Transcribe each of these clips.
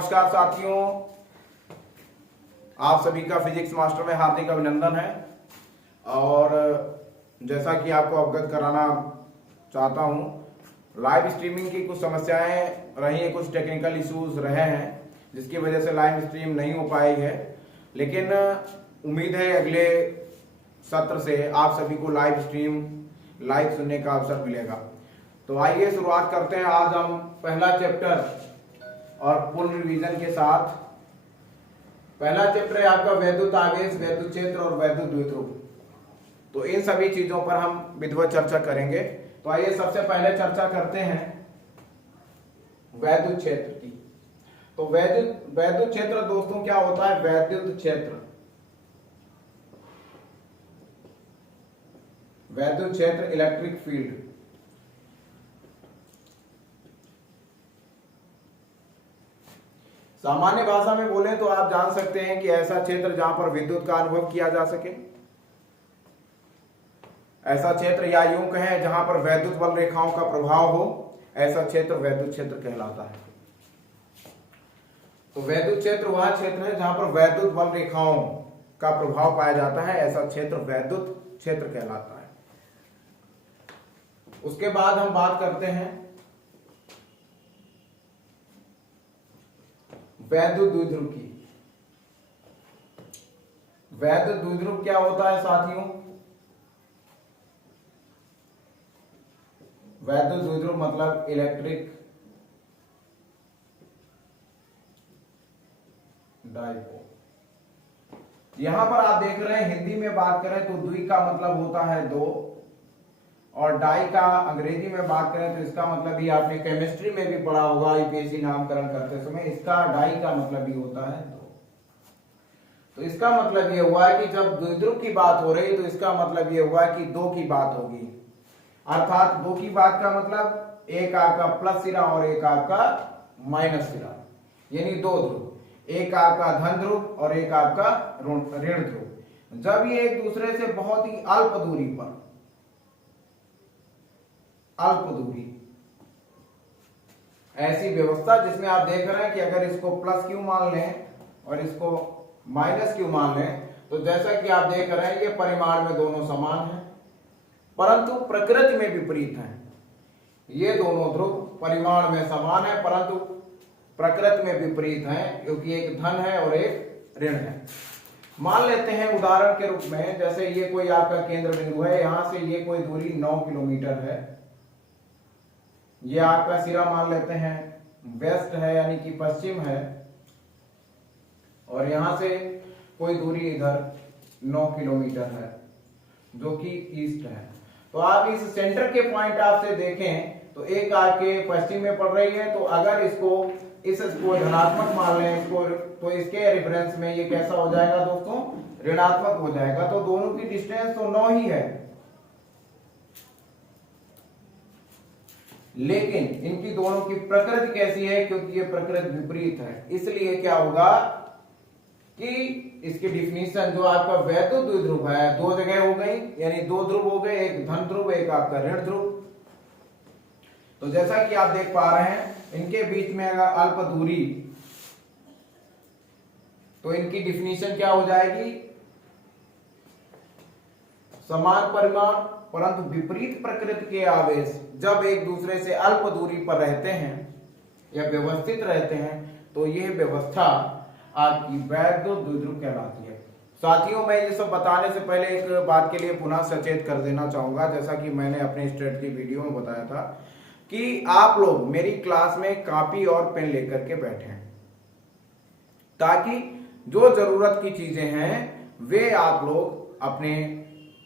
नमस्कार साथियों, आप सभी का फिजिक्स मास्टर में हार्दिक अभिनंदन है। और जैसा कि आपको अवगत कराना चाहता हूं, लाइव स्ट्रीमिंग की कुछ समस्याएं रही हैं, कुछ टेक्निकल इश्यूज रहे हैं जिसकी वजह से लाइव स्ट्रीम नहीं हो पाई है। लेकिन उम्मीद है अगले सत्र से आप सभी को लाइव स्ट्रीम लाइव सुनने का अवसर मिलेगा। तो आइए शुरुआत करते हैं। आज हम पहला चैप्टर और पूर्ण रिवीजन के साथ। पहला चैप्टर है आपका वैद्युत आवेश, वैद्युत क्षेत्र और वैद्युत द्विध्रुव। तो इन सभी चीजों पर हम विधिवत चर्चा करेंगे। तो आइए सबसे पहले चर्चा करते हैं वैद्युत क्षेत्र की। तो वैद्युत क्षेत्र दोस्तों क्या होता है? वैद्युत क्षेत्र, वैद्युत क्षेत्र इलेक्ट्रिक फील्ड। सामान्य भाषा में बोले तो आप जान सकते हैं कि ऐसा क्षेत्र जहां पर विद्युत का अनुभव किया जा सके, ऐसा क्षेत्र या यूं कहें जहां पर वैद्युत बल रेखाओं का प्रभाव हो, ऐसा क्षेत्र वैद्युत क्षेत्र कहलाता है। तो वैद्युत क्षेत्र वह क्षेत्र है जहां पर वैद्युत बल रेखाओं का प्रभाव पाया जाता है, ऐसा क्षेत्र वैद्युत क्षेत्र कहलाता है। उसके बाद हम बात करते हैं वैद्युत द्विध्रुव की। वैद्युत द्विध्रुव क्या होता है साथियों? वैद्युत द्विध्रुव मतलब इलेक्ट्रिक डाइपोल। यहां पर आप देख रहे हैं, हिंदी में बात करें तो द्वि का मतलब होता है दो, और डाई का अंग्रेजी में बात करें तो इसका मतलब भी आपने केमिस्ट्री में भी पढ़ा होगा, यूपीएससी नामकरण करते समय, इसका डाई का मतलब भी होता है दो। तो इसका मतलब ये हुआ है कि जब द्विध्रुव की बात हो रही तो इसका मतलब ये हुआ कि दो की बात होगी। अर्थात दो की बात का मतलब एक आपका प्लस सिरा और एक आपका माइनस सिरा, यानी दो ध्रुव, एक आपका धन ध्रुव और एक आपका ऋण ध्रुव। जब ये एक दूसरे से बहुत ही अल्प दूरी पर, अल्प दूरी, ऐसी व्यवस्था जिसमें आप देख रहे हैं कि अगर इसको प्लस क्यू मान लें और इसको माइनस क्यू मान लें, तो जैसा कि आप देख रहे हैं ये परिमाण में दोनों समान हैं, परंतु प्रकृति में विपरीत हैं। ये दोनों ध्रुव परिमाण में समान है परंतु प्रकृति में विपरीत हैं, क्योंकि एक धन है और एक ऋण है। मान लेते हैं उदाहरण के रूप में, जैसे ये कोई आपका केंद्र बिंदु है, यहां से ये कोई दूरी 9 किलोमीटर है, ये आपका सिरा मान लेते हैं वेस्ट है यानी कि पश्चिम है, और यहां से कोई दूरी इधर 9 किलोमीटर है जो कि ईस्ट है। तो आप इस सेंटर के पॉइंट ऑफ से देखें तो एक आपके पश्चिम में पड़ रही है, तो अगर इसको धनात्मक मान लें इसको, तो इसके रेफरेंस में ये कैसा हो जाएगा दोस्तों? ऋणात्मक हो जाएगा। तो दोनों की डिस्टेंस तो 9 ही है, लेकिन इनकी दोनों की प्रकृति कैसी है? क्योंकि ये प्रकृति विपरीत है, इसलिए क्या होगा कि इसकी डिफिनीशन जो आपका वैद्युत द्विध्रुव है, दो जगह हो गई, यानी दो ध्रुव हो गए, एक धन ध्रुव एक आपका ऋण ध्रुव। तो जैसा कि आप देख पा रहे हैं, इनके बीच में अगर अल्प दूरी, तो इनकी डिफिनीशन क्या हो जाएगी? समान परिमाण परंतु विपरीत प्रकृति के आवेश जब एक दूसरे से अल्प दूरी पर रहते हैं या व्यवस्थित रहते हैं, तो यह व्यवस्था आपकी वैद्युत द्विध्रुव कहलाती है। साथियों, मैं ये सब बताने से पहले एक बात के लिए पुनः सचेत कर देना चाहूंगा, जैसा कि मैंने अपने स्ट्रेटजी वीडियो में बताया था कि आप लोग मेरी क्लास में कॉपी और पेन लेकर के बैठें, ताकि जो जरूरत की चीजें हैं वे आप लोग अपने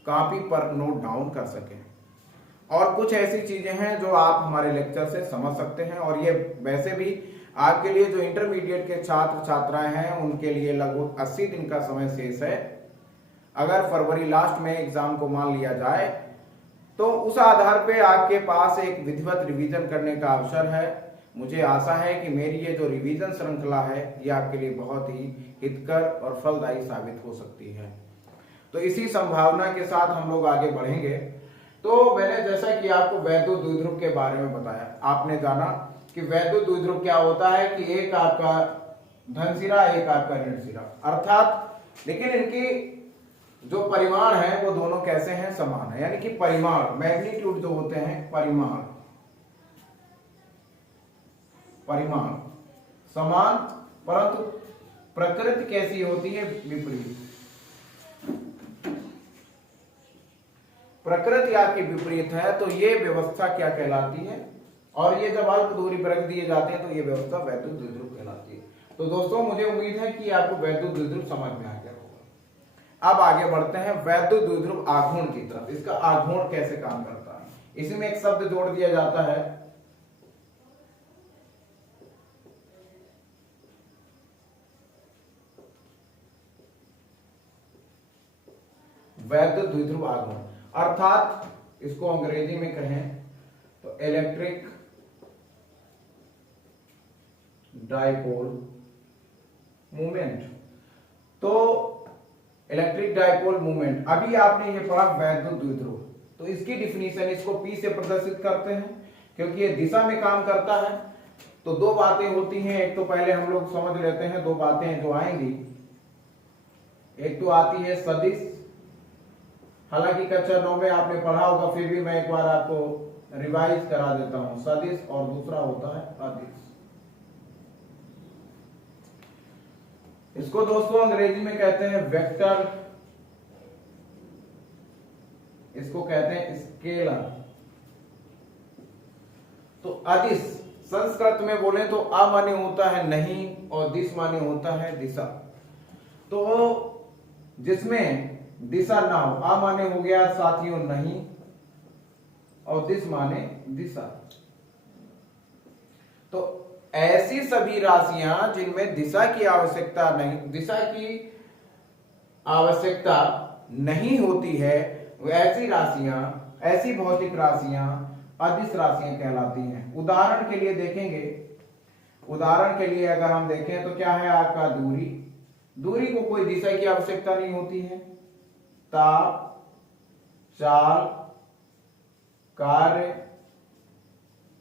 कॉपी पर नोट डाउन कर सकें, और कुछ ऐसी चीजें हैं जो आप हमारे लेक्चर से समझ सकते हैं। और ये वैसे भी आपके लिए जो इंटरमीडिएट के छात्र छात्राएं हैं उनके लिए लगभग 80 दिन का समय शेष है। अगर फरवरी लास्ट में एग्जाम को मान लिया जाए तो उस आधार पे आपके पास एक विधिवत रिवीजन करने का अवसर है। मुझे आशा है कि मेरी ये जो रिवीजन श्रृंखला है ये आपके लिए बहुत ही हितकर और फलदायी साबित हो सकती है। तो इसी संभावना के साथ हम लोग आगे बढ़ेंगे। तो मैंने जैसा कि आपको वैद्युत द्विध्रुव के बारे में बताया, आपने जाना कि वैद्युत द्विध्रुव क्या होता है कि एक आपका धन सिरा, एक आपका ऋण सिरा, अर्थात लेकिन इनकी जो परिमाण है वो दोनों कैसे हैं, समान है। यानी कि परिमाण, मैग्नीट्यूड जो होते हैं, परिमाण समान, परंतु प्रकृति कैसी होती है, विपरीत। प्रकृति आपकी विपरीत है तो ये व्यवस्था क्या कहलाती है, और ये जब अल्प दूरी पर रख दिए जाते हैं तो ये व्यवस्था वैद्युत द्विध्रुव कहलाती है। तो दोस्तों मुझे उम्मीद है कि आपको वैद्युत द्विध्रुव समझ में आ गया होगा। अब आगे बढ़ते हैं वैद्युत द्विध्रुव आघूर्ण की तरफ। इसका आघूर्ण कैसे काम करता है, इसी में एक शब्द जोड़ दिया जाता है, वैद्युत द्विध्रुव आघूर्ण, अर्थात इसको अंग्रेजी में कहें तो इलेक्ट्रिक डाइपोल मूवमेंट। तो इलेक्ट्रिक डाइपोल मूवमेंट, अभी आपने ये पढ़ा वैद्युत द्विध्रुव, तो इसकी डिफिनीशन इसको P से प्रदर्शित करते हैं क्योंकि ये दिशा में काम करता है। तो दो बातें होती हैं, एक तो पहले हम लोग समझ लेते हैं, दो बातें जो आएंगी, एक तो आती है सदिश, हालांकि कक्षा 9 में आपने पढ़ा होगा, फिर भी मैं एक बार आपको रिवाइज करा देता हूं, सदिश, और दूसरा होता है अदिश। इसको दोस्तों अंग्रेजी में कहते हैं वेक्टर, इसको कहते हैं स्केलर। तो अदिश संस्कृत में बोले तो अ माने होता है नहीं और दिश माने होता है दिशा। तो जिसमें दिशा ना हो, अ माने हो गया साथियों नहीं और दिश माने दिशा। तो ऐसी सभी राशियां जिनमें दिशा की आवश्यकता नहीं, दिशा की आवश्यकता नहीं होती है, वो ऐसी राशियां, ऐसी भौतिक राशियां अदिश राशियां कहलाती हैं। उदाहरण के लिए देखेंगे, उदाहरण के लिए अगर हम देखें तो क्या है आपका दूरी, दूरी को कोई दिशा की आवश्यकता नहीं होती है। ताप, चाल, कार्य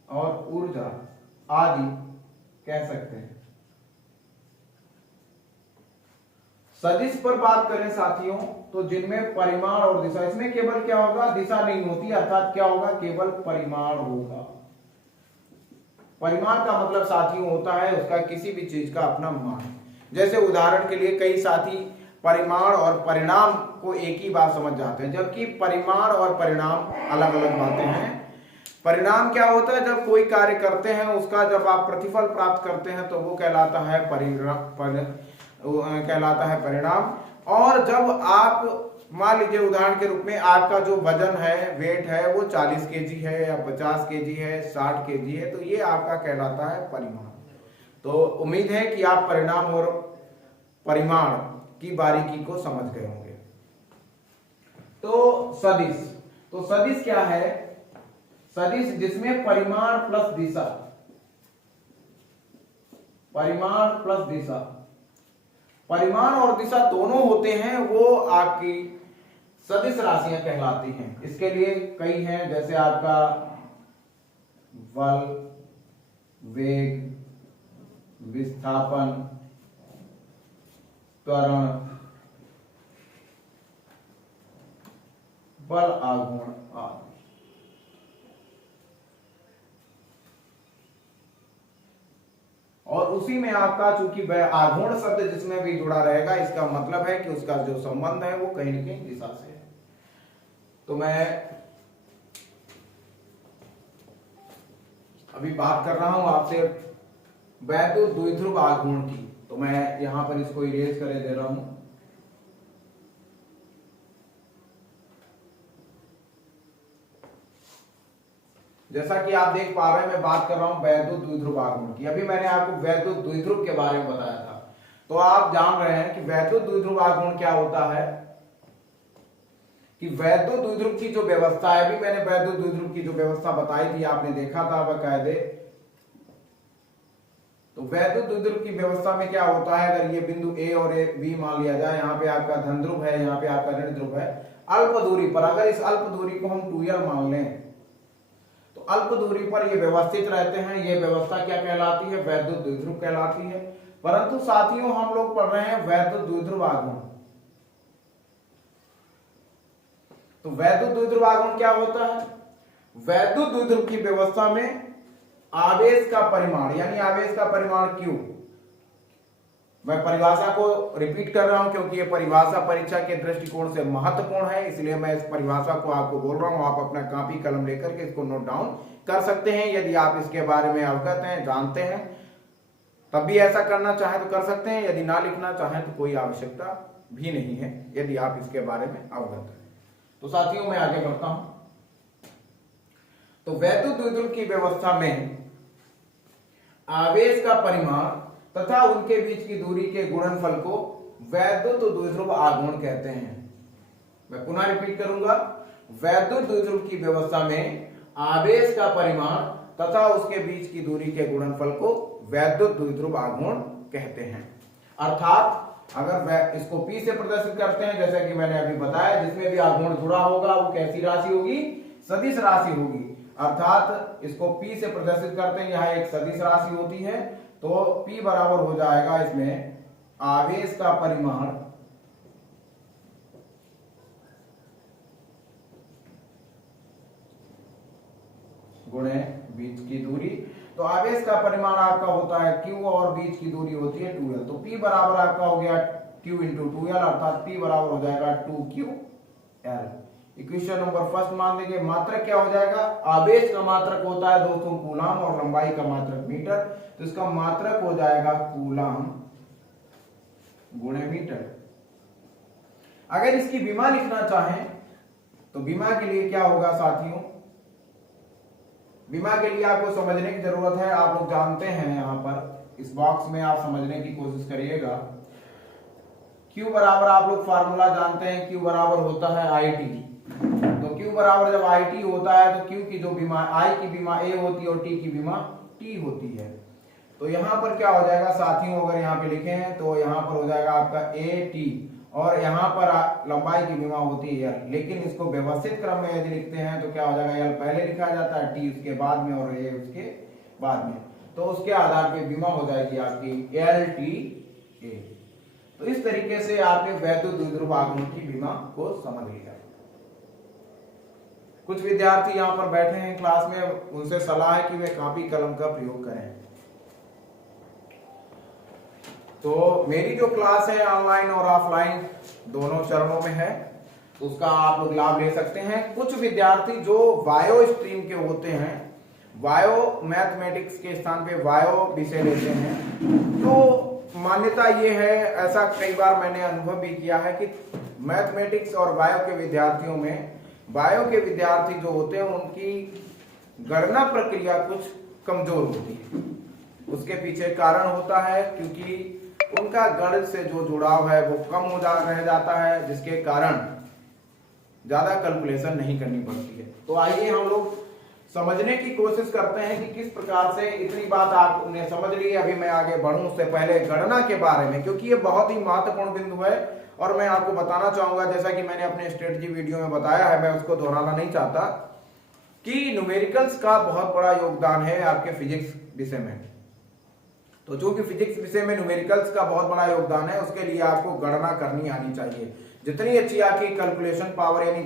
और ऊर्जा आदि कह सकते हैं। सदिश पर बात करें साथियों, तो जिनमें परिमाण और दिशा, इसमें केवल क्या होगा, दिशा नहीं होती, अर्थात क्या होगा, केवल परिमाण होगा। परिमाण का मतलब साथियों होता है उसका किसी भी चीज का अपना मान। जैसे उदाहरण के लिए कई साथी परिमाण और परिणाम को एक ही बात समझ जाते हैं, जबकि परिमाण और परिणाम अलग अलग बातें हैं। परिणाम क्या होता है, जब कोई कार्य करते हैं उसका जब आप प्रतिफल प्राप्त करते हैं तो वो कहलाता है कहलाता है परिणाम। और जब आप मान लीजिए उदाहरण के रूप में आपका जो वजन है, वेट है, वो 40 केजी है या 50 केजी है, 60 केजी है, तो ये आपका कहलाता है परिमाण। तो उम्मीद है कि आप परिणाम और परिमाण की बारीकी को समझ गए होंगे। तो सदिश, तो सदिश क्या है, सदिश जिसमें परिमाण प्लस दिशा, परिमाण प्लस दिशा, परिमाण और दिशा दोनों होते हैं, वो आपकी सदिश राशियां कहलाती हैं। इसके लिए कई हैं, जैसे आपका बल, वेग, विस्थापन, त्वरण, बल आघूर्ण आदि। और उसी में आपका चूंकि आघूर्ण शब्द जिसमें भी जुड़ा रहेगा, इसका मतलब है कि उसका जो संबंध है वो कहीं न कहीं दिशा से है। तो मैं अभी बात कर रहा हूं आपसे वैद्युत द्विध्रुव आघूर्ण की, तो मैं यहां पर इसको इरेज करे दे रहा हूं। जैसा कि आप देख पा रहे हैं, मैं बात कर रहा हूं वैद्युत द्विध्रुव आघूर्ण की। अभी मैंने आपको वैद्युत द्विध्रुव के बारे में बताया था, तो आप जान रहे हैं कि वैद्युत द्विध्रुव आघूर्ण क्या होता है, कि वैद्युत द्विध्रुव की जो व्यवस्था है, अभी मैंने वैद्युत द्विध्रुव की जो व्यवस्था बताई थी, आपने देखा था बकायदे। तो वैद्युत द्विध्रुव की व्यवस्था में क्या होता है, अगर ये बिंदु ए और बी मान लिया जाए, यहाँ पे आपका धन ध्रुव है, यहाँ पे आपका ऋण ध्रुव है, अल्प दूरी पर, अगर इस अल्प दूरी को हम 2l मान लें, तो अल्प दूरी पर ये व्यवस्थित रहते हैं। ये व्यवस्था क्या कहलाती है, वैद्युत द्विध्रुव कहलाती है। परंतु साथियों हम लोग पढ़ रहे हैं वैद्युत द्विध्रुव आघूर्ण। तो वैद्युत द्विध्रुव आघूर्ण क्या होता है? वैद्युत द्विध्रुव की व्यवस्था में आवेश का परिमाण यानी आवेश का परिमाण Q, मैं परिभाषा को रिपीट कर रहा हूं क्योंकि ये परिभाषा परीक्षा के दृष्टिकोण से महत्वपूर्ण है, इसलिए मैं इस परिभाषा को आपको बोल रहा हूं। आप अपना कॉपी कलम लेकर के इसको नोट डाउन कर सकते हैं। यदि आप इसके बारे में अवगत हैं, जानते हैं, तब भी ऐसा करना चाहें तो कर सकते हैं। यदि ना लिखना चाहें तो कोई आवश्यकता भी नहीं है, यदि आप इसके बारे में अवगत हैं। तो साथियों मैं आगे बढ़ता हूं। तो वैद्युत द्विध्रुव की व्यवस्था में आवेश का परिमाण तथा उनके बीच की दूरी के गुणनफल को वैद्युत द्विध्रुव आघूर्ण कहते हैं। मैं पुनः रिपीट करूंगा, वैद्युत द्विध्रुव की व्यवस्था में आवेश का परिमाण तथा उसके बीच की दूरी के गुणनफल को वैद्युत द्विध्रुव आघूर्ण कहते हैं। अर्थात अगर इसको P से प्रदर्शित करते हैं, जैसा कि मैंने अभी बताया, जिसमें भी आघूर्ण जुड़ा होगा वो कैसी राशि होगी? सदिश राशि होगी। अर्थात इसको P से प्रदर्शित करते हैं, यहां एक सदिश राशि होती है, तो P बराबर हो जाएगा इसमें आवेश का परिमाण गुणे बीच की दूरी। तो आवेश का परिमाण आपका होता है Q और बीच की दूरी होती है 2L। तो P बराबर आपका हो गया Q इंटू 2L, अर्थात P बराबर हो जाएगा 2QL। इक्वेशन नंबर फर्स्ट मान लीजिए। मात्रक क्या हो जाएगा? आवेश का मात्रक होता है दोस्तों कूलाम और लंबाई का मात्रक मीटर, तो इसका मात्रक हो जाएगा कूलाम गुणे मीटर। अगर इसकी विमा लिखना चाहें तो विमा के लिए क्या होगा साथियों? विमा के लिए आपको समझने की जरूरत है, आप लोग जानते हैं, यहां पर इस बॉक्स में आप समझने की कोशिश करिएगा। Q बराबर आप लोग फार्मूला जानते हैं, Q बराबर होता है IT। तो Q बराबर जब IT होता है तो Q की जो विमा I की विमा A होती है और T की विमा T होती है। तो यहां पर क्या हो जाएगा साथियों, अगर यहां पे लिखे हैं तो यहां पर हो जाएगा आपका AT और यहां पर लंबाई की विमा होती है L। लेकिन इसको व्यवस्थित क्रम में यदि लिखते हैं तो क्या हो जाएगा? L पहले लिखा जाता है, T उसके बाद में और A उसके बाद में। तो उसके आधार पे विमा हो जाएगी आपकी LTA। तो इस तरीके से आपने वैद्युत द्विध्रुव आघूर्ण की विमा को समझ लिया। कुछ विद्यार्थी यहाँ पर बैठे हैं क्लास में, उनसे सलाह है कि वे कॉपी कलम का प्रयोग करें। तो मेरी जो क्लास है ऑनलाइन और ऑफलाइन दोनों चरणों में है, उसका आप लोग लाभ ले सकते हैं। कुछ विद्यार्थी जो बायो स्ट्रीम के होते हैं, बायो मैथमेटिक्स के स्थान पे बायो विषय लेते हैं, तो मान्यता ये है, ऐसा कई बार मैंने अनुभव भी किया है कि मैथमेटिक्स और बायो के विद्यार्थियों में, बायो के विद्यार्थी जो होते हैं उनकी गणना प्रक्रिया कुछ कमजोर होती है। उसके पीछे कारण होता है क्योंकि उनका गणित से जो जुड़ाव है वो कम हो रह जाता है, जिसके कारण ज्यादा कैलकुलेशन नहीं करनी पड़ती है। तो आइए हम लोग समझने की कोशिश करते हैं कि किस प्रकार से, इतनी बात आपने समझ ली। अभी मैं आगे बढ़ूं उससे पहले गणना के बारे में, क्योंकि ये बहुत ही महत्वपूर्ण बिंदु है और मैं आपको बताना चाहूंगा, जैसा कि मैंने अपने स्ट्रेटजी वीडियो में बताया है, मैं उसको दोहराना नहीं चाहता, कि न्यूमेरिकल्स का बहुत बड़ा योगदान है आपके फिजिक्स विषय में। तो चूंकि फिजिक्स विषय में न्यूमेरिकल्स का बहुत बड़ा योगदान है, उसके लिए आपको गणना करनी आनी चाहिए। जितनी अच्छी आपकी कैलकुलेशन पावर यानी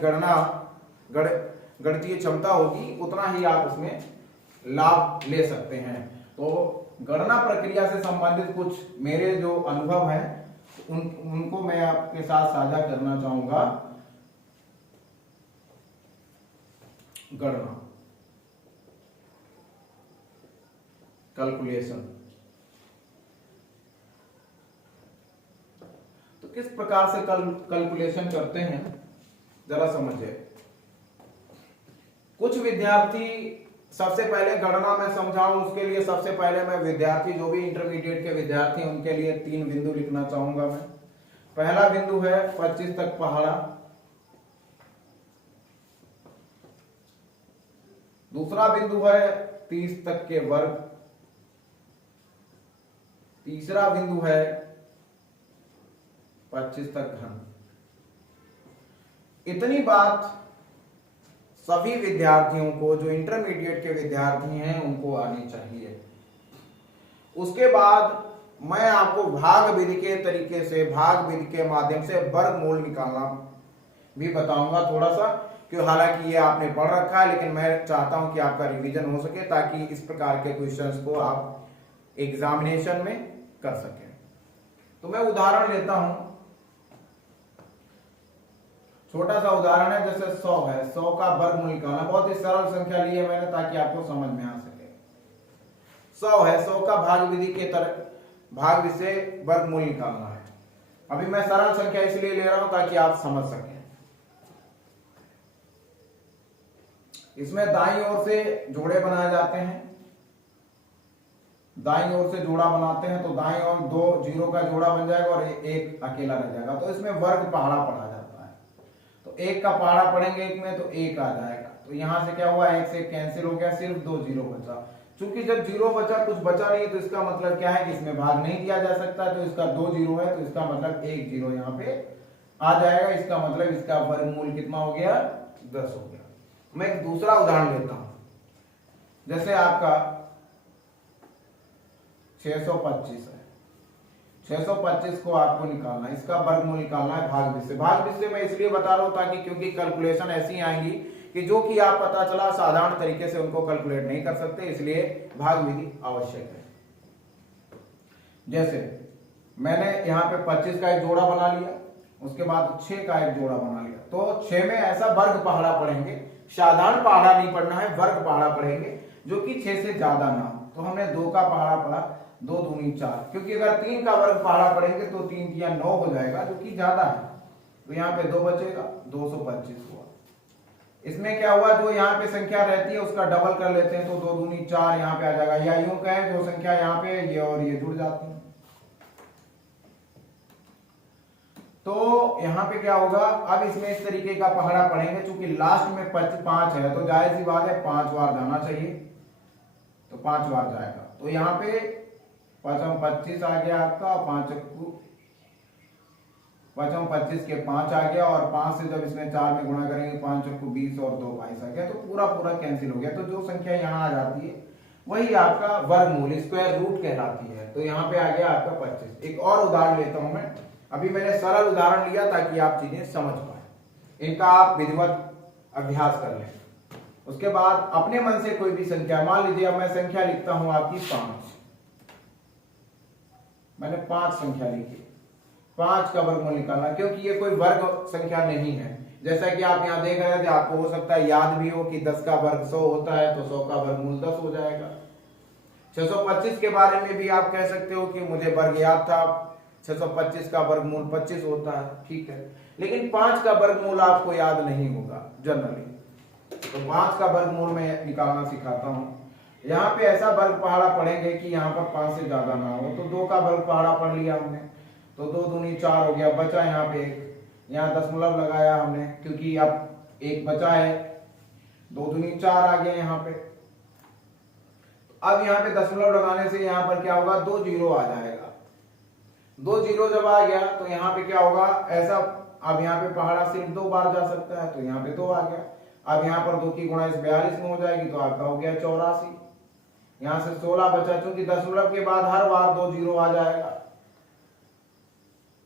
गणितीय क्षमता होगी, उतना ही आप उसमें लाभ ले सकते हैं। तो गणना प्रक्रिया से संबंधित कुछ मेरे जो अनुभव हैं उनको मैं आपके साथ साझा करना चाहूंगा। गणना, कैलकुलेशन, तो किस प्रकार से कैलकुलेशन करते हैं जरा समझिए। कुछ विद्यार्थी, सबसे पहले गणना में समझाऊं उसके लिए सबसे पहले मैं विद्यार्थी जो भी इंटरमीडिएट के विद्यार्थी हैं उनके लिए 3 बिंदु लिखना चाहूंगा मैं। पहला बिंदु है 25 तक पहाड़ा, दूसरा बिंदु है 30 तक के वर्ग, तीसरा बिंदु है 25 तक घन। इतनी बात सभी विद्यार्थियों को, जो इंटरमीडिएट के विद्यार्थी हैं, उनको आनी चाहिए। उसके बाद मैं आपको भाग विधि के तरीके से, भाग विधि के माध्यम से वर्गमूल निकालना भी बताऊंगा थोड़ा सा, क्यों हालांकि ये आपने पढ़ रखा है, लेकिन मैं चाहता हूं कि आपका रिवीजन हो सके ताकि इस प्रकार के क्वेश्चंस को आप एग्जामिनेशन में कर सकें। तो मैं उदाहरण लेता हूं, छोटा सा उदाहरण है, जैसे 100 है, 100 का वर्गमूल निकालना, बहुत ही सरल संख्या ली है मैंने ताकि आपको समझ में आ सके। 100 है, 100 का भाग विधि के तरह भाग विधि से वर्गमूल निकालना है। अभी मैं सरल संख्या इसलिए ले रहा हूं ताकि आप समझ सकें। इसमें दाईं ओर से जोड़े बनाए जाते हैं, दाईं ओर से जोड़ा बनाते हैं तो दाईं ओर 2 जीरो का जोड़ा बन जाएगा और एक अकेला रह जाएगा, तो इसमें वर्ग पहाड़ा पढ़ा जाता है। तो एक का पहाड़ा पढ़ेंगे एक में तो एक आ जाएगा, तो यहां से क्या हुआ, एक से कैंसिल हो गया, सिर्फ 2 जीरो बचा। चूंकि जब जीरो बचा, कुछ बचा नहीं, तो इसका मतलब क्या है कि इसमें भाग नहीं दिया जा सकता, तो इसका 2 जीरो है, तो इसका मतलब 1 जीरो यहाँ पे आ जाएगा। इसका मतलब इसका वर्गमूल कितना हो गया, 10 हो गया। मैं एक दूसरा उदाहरण लेता हूं, जैसे आपका 625 है, 625 को आपको निकालना है, इसका वर्गमूल निकालना है भाग विधि से। भाग विधि से मैं इसलिए बता रहा हूं ताकि क्योंकि कैलकुलेशन ऐसी आएंगी कि जो कि आप पता चला साधारण तरीके से उनको कैलकुलेट नहीं कर सकते, इसलिए भाग विधि आवश्यक है। जैसे मैंने यहाँ पे 25 का एक जोड़ा बना लिया, उसके बाद 6 का एक जोड़ा बना लिया, तो 6 में ऐसा वर्ग पहाड़ा पढ़ेंगे, साधारण पहाड़ा नहीं पढ़ना है, वर्ग पहाड़ा पढ़ेंगे जो कि 6 से ज्यादा ना हो। तो हमने 2 का पहाड़ा पढ़ा, 2 दूनी 4, क्योंकि अगर 3 का वर्ग पहाड़ा पढ़ेंगे तो 3 या 9 हो जाएगा, जो कि ज्यादा है, तो यहाँ पे 2 बचेगा, 225 हुआ। इसमें क्या हुआ, जो यहाँ पे संख्या रहती है उसका डबल कर लेते हैं, तो 2 दूनी 4 यहाँ पे आ जाएगा, या यूं कहें जो संख्या यहाँ पे ये और ये जुड़ जाती है। तो यहाँ पे क्या होगा, अब इसमें इस तरीके का पहाड़ा पढ़ेंगे, चूंकि लास्ट में 5 है तो जाहिर सी बात है 5 बार जाना चाहिए, तो 5 बार जाएगा। तो यहाँ पे 5 25 आ गया आपका, 5 25 के 5 आ गया, और 5 से जब इसमें 4 में गुणा करेंगे 5 चक्कू 20 और 2 22 आ गया, तो पूरा पूरा कैंसिल हो गया। तो जो संख्या यहाँ आ जाती है वही आपका वर्गमूल, स्क्वायर रूट कहलाती है। तो यहाँ पे आ गया आपका 25। एक और उदाहरण लेता हूं मैं, अभी मैंने सरल उदाहरण लिया ताकि आप चीजें समझ पाए, इनका आप विधिवत अभ्यास कर लें। उसके बाद अपने मन से कोई भी संख्या, मान लीजिए अब मैं संख्या लिखता हूं आपकी 5, मैंने 5 संख्या लिखी, 5 का वर्गमूल निकालना, क्योंकि ये कोई वर्ग संख्या नहीं है। जैसा कि आप यहाँ देख रहे थे, आपको हो सकता है याद भी हो कि 10 का वर्ग 100 होता है, तो 100 का वर्गमूल 10 हो जाएगा। 625 के बारे में भी आप कह सकते हो कि मुझे वर्ग याद था, 625 का वर्गमूल 25 होता है, ठीक है, लेकिन 5 का वर्गमूल आपको याद नहीं होगा जनरली। तो 5 का वर्गमूल मैं निकालना सिखाता हूं। यहाँ पे ऐसा वर्ग पहाड़ा पढ़ेंगे कि यहाँ पर 5 से ज्यादा ना हो, तो 2 का वर्ग पहाड़ा पढ़ लिया हमने, तो 2 दूनी 4 हो गया, बचा यहाँ पे 1, यहाँ दशमलव लगाया हमने क्योंकि अब 1 बचा है, 2 दूनी 4 आ गया यहाँ पे। अब यहाँ पे दशमलव लगाने से यहाँ पर क्या होगा, 2 जीरो आ जाएगा। 2 जीरो जब आ गया तो यहाँ पे क्या होगा, ऐसा अब यहाँ पे पहाड़ा सिर्फ 2 बार जा सकता है, तो यहाँ पे 2 आ गया। अब यहाँ पर 2 की गुणा इस 42 में हो जाएगी, तो आपका हो गया 84। यहाँ से 16 बचा, चूंकि दशमलव के बाद हर बार 2 जीरो आ जाएगा।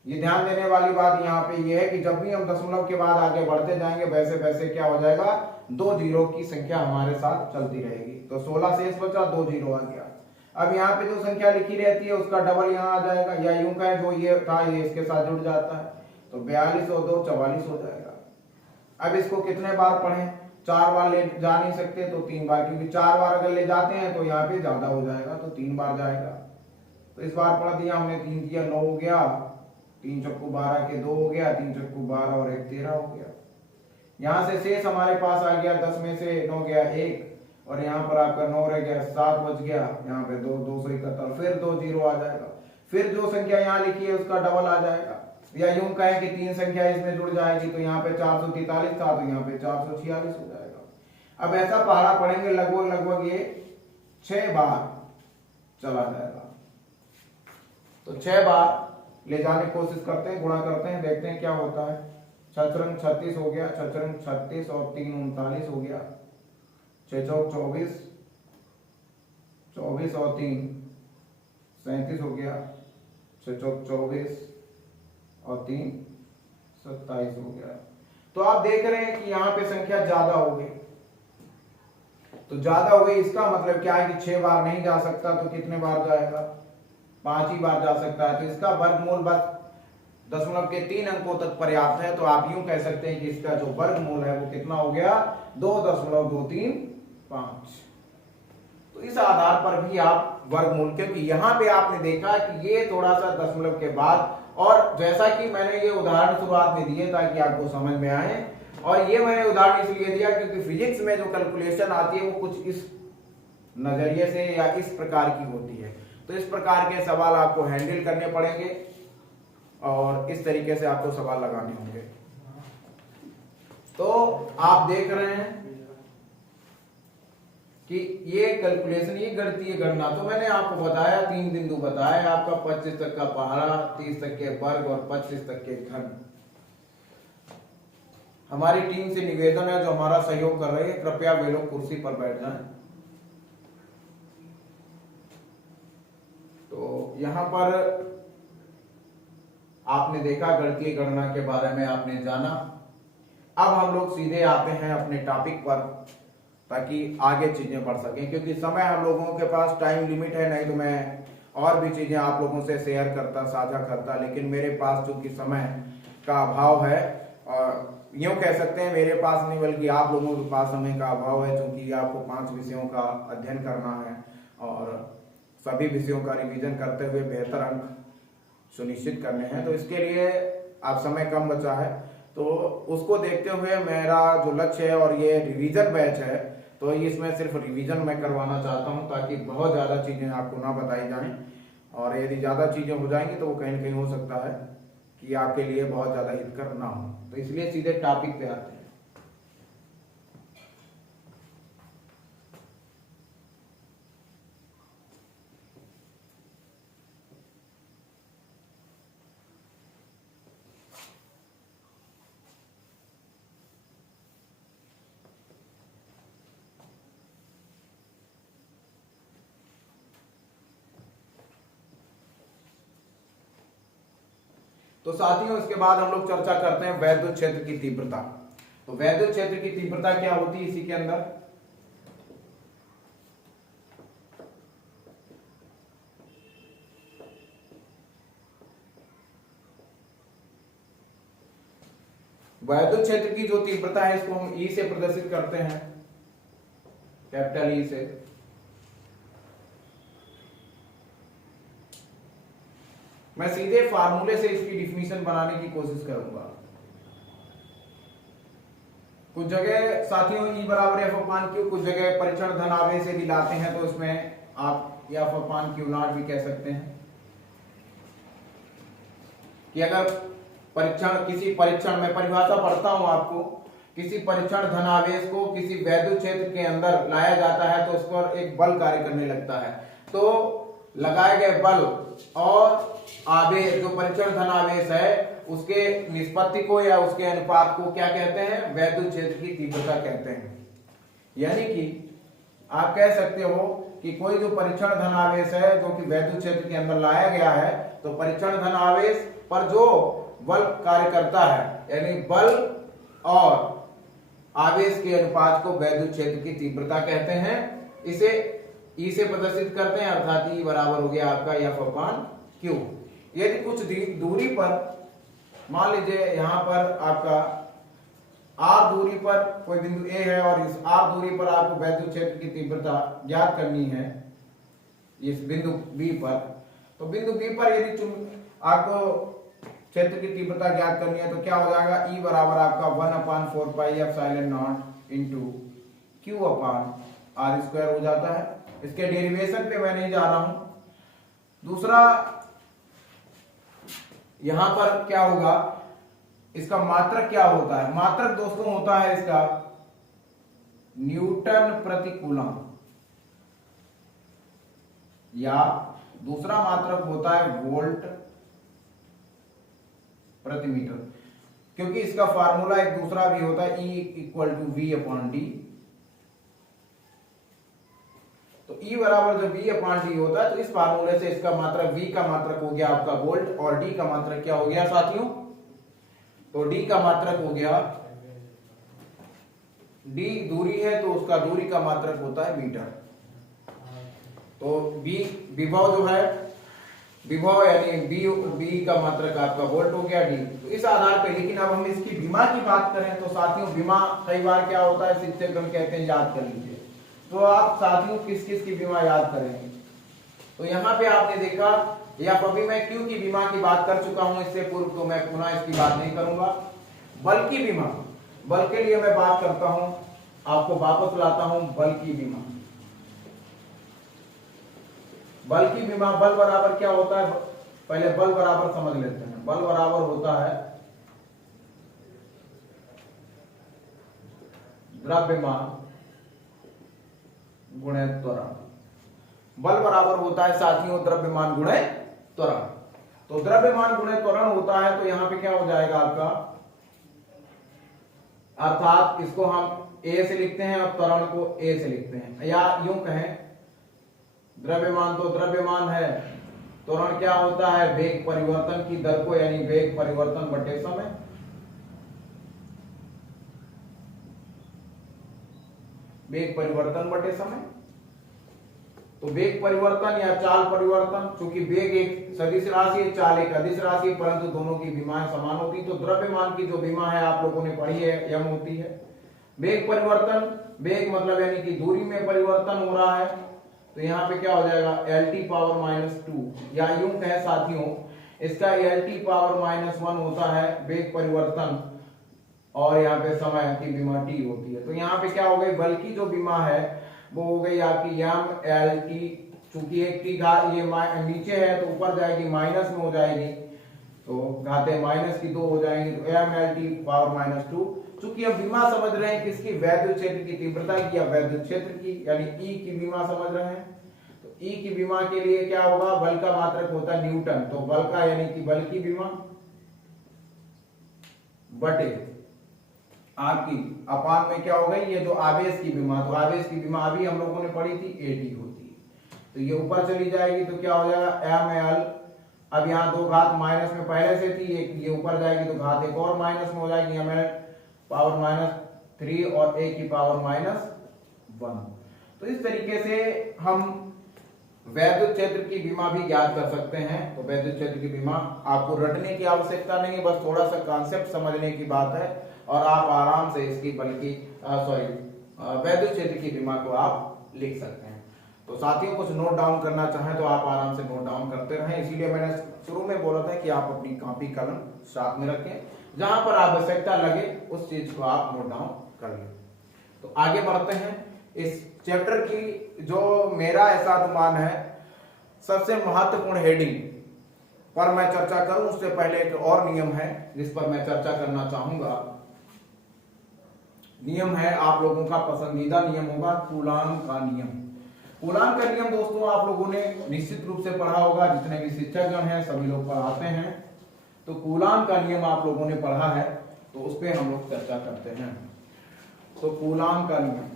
ये ध्यान देने वाली बात यहाँ पे ये है कि जब भी हम दशमलव के बाद आगे बढ़ते जाएंगे वैसे वैसे क्या हो जाएगा, 2 जीरो की संख्या हमारे साथ चलती रहेगी। तो 16 शेष बचा, 2 जीरो आ गया। अब यहाँ पे जो संख्या लिखी रहती है उसका डबल यहाँ आ जाएगा, या यूं कहें जो ये था ये इसके साथ जुड़ जाता है, तो 42 और 2 44 हो जाएगा। अब इसको कितने बार पढ़ें, 4 बार ले जा नहीं सकते तो 3 बार, क्योंकि 4 बार अगर ले जाते हैं तो यहाँ पे ज्यादा हो जाएगा, तो 3 बार जाएगा। तो इस बार पढ़ दिया हमने, 3 दिया 9 हो गया, 3 चक्कू 12 के 2 हो गया, 3 चक्कू 12 और 1 13 हो गया। यहाँ से शेष हमारे पास आ गया, 10 में से 9 गया 1, और यहाँ पर आपका 9 रह गया, 7 बच गया, यहाँ पे 271, फिर 2 जीरो आ जाएगा। फिर जो संख्या यहाँ लिखी है उसका डबल आ जाएगा, या यूं कहें कि 3 संख्या इसमें जुड़ जाएगी, तो यहाँ पे 443 था, तो यहाँ पे 446 हो जाएगा। अब ऐसा पहाड़ा पढ़ेंगे लगभग ये 6 बार चला जाएगा। तो 6 बार ले जाने की कोशिश करते हैं, गुणा करते हैं, देखते हैं क्या होता है। 6 रंग 36 हो गया, 6 रंग 36 और 3 39 हो गया, 6 चौक 24, 24 और 3 37 हो गया, 6 चौक 24 और 3 27 हो गया। तो आप देख रहे हैं कि यहाँ पे संख्या ज्यादा हो गई, तो ज्यादा हो गई इसका मतलब क्या है कि 6 बार नहीं जा सकता, तो कितने बार जाएगा, 5 ही बार जा सकता है। तो इसका वर्गमूल बस दशमलव के 3 अंकों तक पर्याप्त है। तो आप यूं कह सकते हैं कि इसका जो वर्गमूल है वो कितना हो गया, 2.235। तो इस आधार पर भी आप वर्गमूल, क्योंकि यहां पे आपने देखा कि ये थोड़ा सा दशमलव के बाद, और जैसा कि मैंने ये उदाहरण शुरुआत में दिए ताकि आपको समझ में आए, और ये मैंने उदाहरण इसलिए दिया क्योंकि फिजिक्स में जो कैलकुलेशन आती है वो कुछ इस नजरिए से या इस प्रकार की होती है। तो इस प्रकार के सवाल आपको हैंडल करने पड़ेंगे और इस तरीके से आपको सवाल लगाने होंगे। तो आप देख रहे हैं कि ये कैलकुलेशन, ये गणितीय गणना, तो मैंने आपको बताया 3 बिंदु बताए आपका, 25 तक का पहाड़ा, 30 तक के वर्ग और 25 तक के घन। हमारी टीम से निवेदन है जो हमारा सहयोग कर रही है, कृपया वे लोग कुर्सी पर बैठ जाएं। तो यहां पर आपने देखा गणितीय गणना के बारे में आपने जाना। अब हम लोग सीधे आते हैं अपने टॉपिक पर ताकि आगे चीजें बढ़ सकें, क्योंकि समय हम लोगों के पास टाइम लिमिट है, नहीं तो मैं और भी चीजें आप लोगों से शेयर करता, साझा करता, लेकिन मेरे पास चूंकि समय का अभाव है, और यूं कह सकते हैं मेरे पास नहीं बल्कि आप लोगों के पास समय का अभाव है, क्योंकि आपको 5 विषयों का अध्ययन करना है और सभी विषयों का रिवीजन करते हुए बेहतर अंक सुनिश्चित करने हैं। तो इसके लिए आप समय कम बचा है, तो उसको देखते हुए मेरा जो लक्ष्य है, और ये रिवीजन बैच है, तो इसमें सिर्फ रिवीजन मैं करवाना चाहता हूं ताकि बहुत ज्यादा चीजें आपको ना बताई जाएं, और यदि ज्यादा चीजें हो जाएंगी तो वो कहीं न कहीं हो सकता है कि आपके लिए बहुत ज्यादा हितकर ना हो। तो इसलिए सीधे टॉपिक पे आते हैं। तो साथियों, इसके बाद हम लोग चर्चा करते हैं वैद्युत क्षेत्र की तीव्रता। तो वैद्युत क्षेत्र की तीव्रता क्या होती है इसी के अंदर, वैद्युत क्षेत्र की जो तीव्रता है इसको हम ई से प्रदर्शित करते हैं, कैपिटल ई से। मैं सीधे फार्मूले से इसकी डिफिनीशन बनाने की कोशिश करूंगा। कुछ जगह साथियों ई बराबर एफ अपान क्यू, कुछ जगह परीक्षण धन आवेश से दिलाते हैं तो इसमें आप एफ अपान क्यू नॉट भी कह सकते हैं। कि अगर परीक्षण, किसी परीक्षण में परिभाषा पढ़ता हूं आपको, किसी परीक्षण धन आवेश को किसी वैद्युत क्षेत्र के अंदर लाया जाता है तो उस पर एक बल कार्य करने लगता है। तो लगाए गए बल और आवेश, जो परीक्षण धन आवेश है, उसके निष्पत्ति को या उसके अनुपात को क्या कहते हैं, वैद्युत क्षेत्र की तीव्रता कहते हैं। यानी कि आप कह सकते हो कि कोई जो परीक्षण धन आवेश है जो कि वैद्युत क्षेत्र के अंदर लाया गया है, तो परीक्षण धन आवेश पर जो बल कार्य करता है, यानी बल और आवेश के अनुपात को वैद्युत क्षेत्र की तीव्रता कहते हैं। इसे ई से प्रदर्शित करते हैं, अर्थात ई बराबर हो गया आपका एफ अपान क्यू। यदि कुछ दूरी पर, मान लीजिए यहां पर आपका आर दूरी पर कोई बिंदु ए है और इस आर दूरी पर आपको वैद्युत क्षेत्र की तीव्रता ज्ञात करनी है इस बिंदु बी पर, तो बिंदु बी पर यदि आपको क्षेत्र की तीव्रता ज्ञात करनी है तो क्या हो जाएगा, ई बराबर आपका 1/4 pi epsilon naught into Q upon R square हो जाता है। इसके डेरिवेशन पे मैं नहीं जा रहा हूं। दूसरा, यहां पर क्या होगा, इसका मात्रक क्या होता है, मात्रक दोस्तों होता है इसका न्यूटन प्रति कूलम, या दूसरा मात्रक होता है वोल्ट प्रति मीटर, क्योंकि इसका फार्मूला एक दूसरा भी होता है E = V/D। तो E बराबर जो V अपॉन डी होता है, तो इस फार्मूले से इसका मात्रक V का मात्रक हो गया आपका वोल्ट और D का मात्रक क्या हो गया साथियों, तो D का मात्रक हो गया, D दूरी है तो उसका दूरी का मात्रक होता है मीटर। तो B विभव जो है, विभव यानी B का मात्रक आपका वोल्ट हो गया, D। तो इस आधार पे, लेकिन अब हम इसकी विमा की बात करें तो साथियों विमा कई बार क्या होता है, शिक्षकगण कहते हैं याद कर लीजिए। तो आप साथियों किस किस की बीमा याद करेंगे, तो यहाँ पे आपने देखा, या अभी मैं क्यू की बीमा की बात कर चुका हूं इससे पूर्व, तो मैं पुनः इसकी बात नहीं करूंगा। बल की बीमा, बल के लिए मैं बात करता हूं, आपको वापस लाता हूं बल की बीमा। बल की बीमा, बल बराबर क्या होता है, पहले बल बराबर समझ लेते हैं। बल बराबर होता है द्रव्यमान गुणे त्वरण। बल बराबर होता है साथियों द्रव्यमान गुणे त्वरण। तो द्रव्यमान गुणे त्वरण होता है, तो यहां पे क्या हो जाएगा आपका, अर्थात इसको हम A से लिखते हैं और त्वरण को A से लिखते हैं, या यूं कहें द्रव्यमान तो द्रव्यमान है, त्वरण क्या होता है, वेग परिवर्तन की दर को, यानी वेग परिवर्तन बटे समय। वेग परिवर्तन बटे समय। तो वेग परिवर्तन या चाल परिवर्तन, क्योंकि वेग एक सदिश राशि है, चाल एक अदिश राशि है, परंतु दोनों की विमाएं समान होती है। तो द्रव्यमान की जो विमा है आप लोगों ने पढ़ी है, यम होती है। वेग परिवर्तन, वेग मतलब यानी कि दूरी में परिवर्तन हो रहा है, तो यहाँ पे क्या हो जाएगा LT पावर -2, या यूं कहे साथियों इसका LT पावर -1 होता है वेग परिवर्तन, और यहाँ पे समय की बीमा T होती है। तो यहाँ पे क्या हो गई, बल की जो बीमा है वो हो गई आपकी MLT, चूंकि एक की घात ये नीचे है तो ऊपर जाएगी माइनस में हो जाएगी, तो घाते माइनस की 2 हो जाएंगी, तो MLT पावर -2। चूंकि अब बीमा समझ रहे हैं किसकी, वैद्युत क्षेत्र की तीव्रता की या वैद्युत क्षेत्र की, यानी E की बीमा समझ रहे हैं। तो E की बीमा के लिए क्या होगा, बल का मात्रक होता है न्यूटन, तो बल का यानी कि बल की बीमा बटे आपकी अपान में क्या हो गई, ये जो आवेश की बीमा, तो आवेश की बीमा अभी हम लोगों ने पढ़ी थी AT होती है, तो ये ऊपर चली जाएगी, तो क्या हो जाएगा ML, अब यहाँ 2 घात माइनस में पहले से थी, एक ये ऊपर जाएगी तो घात एक और माइनस में हो जाएगी, ML पावर -3 और A की पावर -1। तो इस तरीके से हम वैद्युत क्षेत्र की बीमा भी ज्ञात कर सकते हैं। तो वैद्युत क्षेत्र की बीमा आपको रटने की आवश्यकता नहीं है, बस थोड़ा सा कॉन्सेप्ट समझने की बात है, और आप आराम से इसकी वैद्युत क्षेत्र की बीमा को आप लिख सकते हैं। तो साथियों कुछ नोट डाउन करना चाहें तो आप आराम से नोट डाउन करते रहें, इसीलिए मैंने शुरू में बोला था कि आप अपनी कॉपी कलम साथ में रखें, जहां पर आवश्यकता लगे उस चीज को आप नोट डाउन कर लें। तो आगे बढ़ते हैं। इस चैप्टर की जो मेरा ऐसा अनुमान है, सबसे महत्वपूर्ण हेडिंग पर मैं चर्चा करूं उससे पहले एक और नियम है जिस पर मैं चर्चा करना चाहूंगा। नियम है आप लोगों का पसंदीदा नियम होगा, कूलाम का नियम। कूलाम का नियम दोस्तों आप लोगों ने निश्चित रूप से पढ़ा होगा, जितने भी शिक्षकगण हैं सभी लोग पढ़ाते हैं। तो कूलाम का नियम आप लोगों ने पढ़ा है, तो उस पर हम लोग चर्चा करते हैं। तो कूलाम का नियम,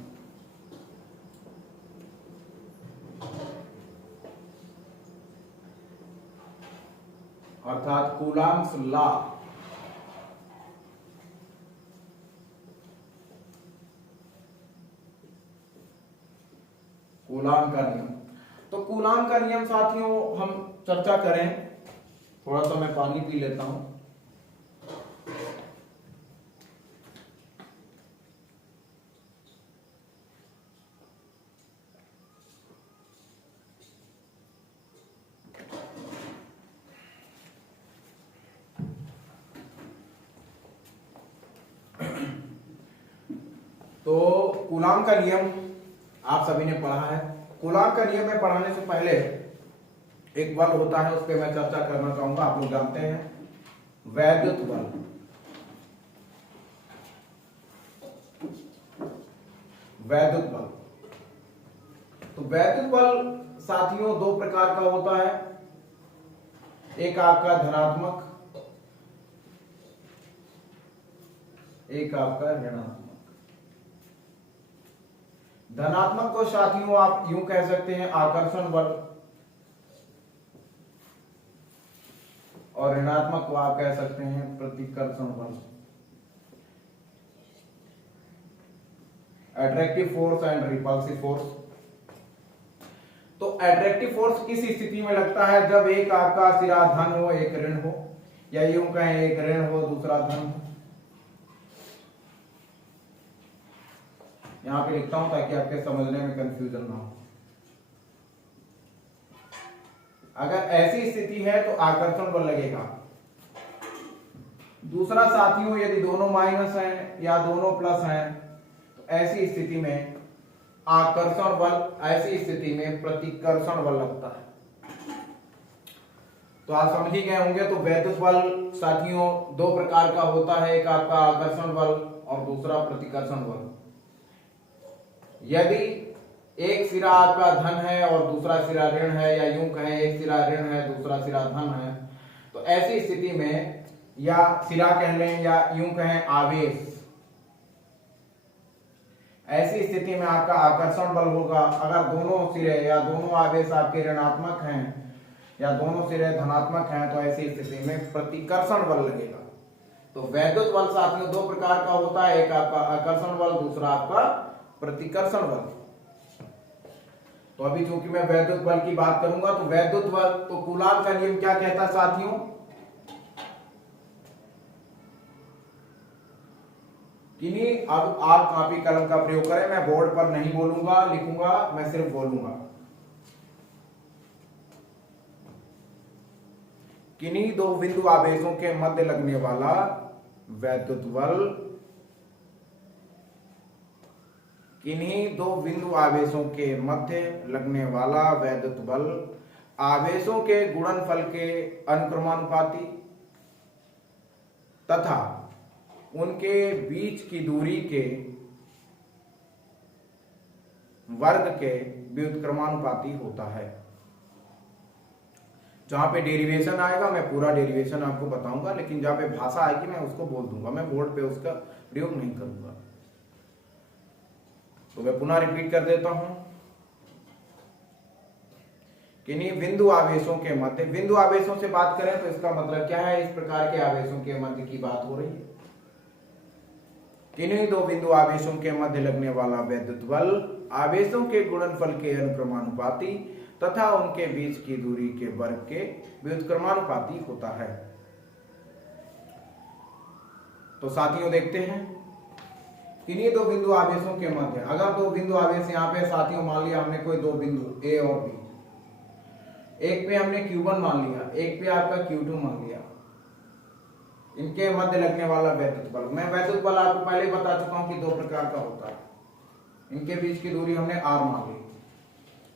अर्थात कूलाम्स लॉ। कूलाम का नियम, तो कूलाम का नियम साथियों हम चर्चा करें, थोड़ा सा मैं पानी पी लेता हूं। तो कूलाम का नियम आप सभी ने पढ़ा है। कूलाम का नियम में पढ़ाने से पहले एक बल होता है, उस पर मैं चर्चा करना चाहूंगा। आप लोग जानते हैं वैद्युत बल। वैद्युत बल, तो वैद्युत बल साथियों 2 प्रकार का होता है, एक आपका धनात्मक, एक आपका ऋणात्मक। धनात्मक को साथियों आप यूं कह सकते हैं आकर्षण बल, और ऋणात्मक को आप कह सकते हैं प्रतिकर्षण बल। Attractive force and repulsive force. तो अट्रैक्टिव फोर्स किस स्थिति में लगता है? जब एक आपका सिरा धन हो एक ऋण हो, या यूं कहें एक ऋण हो दूसरा धन हो। यहां पे लिखता हूं ताकि आपके समझने में कंफ्यूजन ना हो। अगर ऐसी स्थिति है तो आकर्षण बल लगेगा। दूसरा साथियों, यदि दोनों माइनस हैं या दोनों प्लस हैं, तो ऐसी स्थिति में आकर्षण बल, ऐसी स्थिति में प्रतिकर्षण बल लगता है। तो आप समझ ही गए होंगे। तो वैद्युत बल साथियों दो प्रकार का होता है, एक आपका आकर्षण बल और दूसरा प्रतिकर्षण बल। यदि एक सिरा आपका धन है और दूसरा सिरा ऋण है, या यूं कहें एक सिरा ऋण है दूसरा सिरा धन है, तो ऐसी स्थिति में, या सिरा कह लें या यूं कहें आवेश, ऐसी स्थिति में आपका आकर्षण बल होगा। अगर दोनों सिरे या दोनों आवेश आपके ऋणात्मक हैं या दोनों सिरे धनात्मक हैं, तो ऐसी स्थिति में प्रतिकर्षण बल लगेगा। तो वैद्युत बल साथियों दो प्रकार का होता है, एक आपका आकर्षण बल, दूसरा आपका प्रतिकर्षण बल। तो अभी चूंकि मैं वैद्युत बल की बात करूंगा, तो वैद्युत बल, तो कूलॉम का नियम क्या कहता है साथियों? किन्हीं, अब आप कॉपी कलम का प्रयोग करें, मैं बोर्ड पर नहीं बोलूंगा, लिखूंगा, मैं सिर्फ बोलूंगा। किन्हीं दो बिंदु आवेशों के मध्य लगने वाला वैद्युत बल, किन्हीं दो बिंदु आवेशों के मध्य लगने वाला वैद्युत बल आवेशों के गुणनफल के अनुक्रमानुपाती तथा उनके बीच की दूरी के वर्ग के व्युत्क्रमानुपाती होता है। जहां पे डेरिवेशन आएगा मैं पूरा डेरिवेशन आपको बताऊंगा, लेकिन जहां पे भाषा आएगी मैं उसको बोल दूंगा, मैं बोर्ड पे उसका प्रयोग नहीं करूंगा। तो मैं पुनः रिपीट कर देता हूं। किन्हीं बिंदु आवेशों के मध्य, बिंदु आवेशों से बात करें तो इसका मतलब क्या है? इस प्रकार के आवेशों के मध्य की बात हो रही है। किन्हीं दो बिंदु आवेशों के मध्य लगने वाला वैद्युत बल आवेशों के गुणनफल के अनुक्रमानुपाती तथा उनके बीच की दूरी के वर्ग के व्युत्क्रमानुपाती होता है। तो साथियों देखते हैं, किन्हीं दो बिंदु आवेशों के मध्य, अगर दो बिंदु आवेश यहाँ पे साथियों मान लिया हमने कोई दो बिंदु ए और बी, एक पे हमने Q1 मान लिया, एक पे आपका Q2 मान लिया, इनके मध्य लगने वाला वैद्युत बल, मैं वैद्युत बल आपको पहले बता चुका हूं कि दो प्रकार का होता है। इनके बीच की दूरी हमने r मान ली।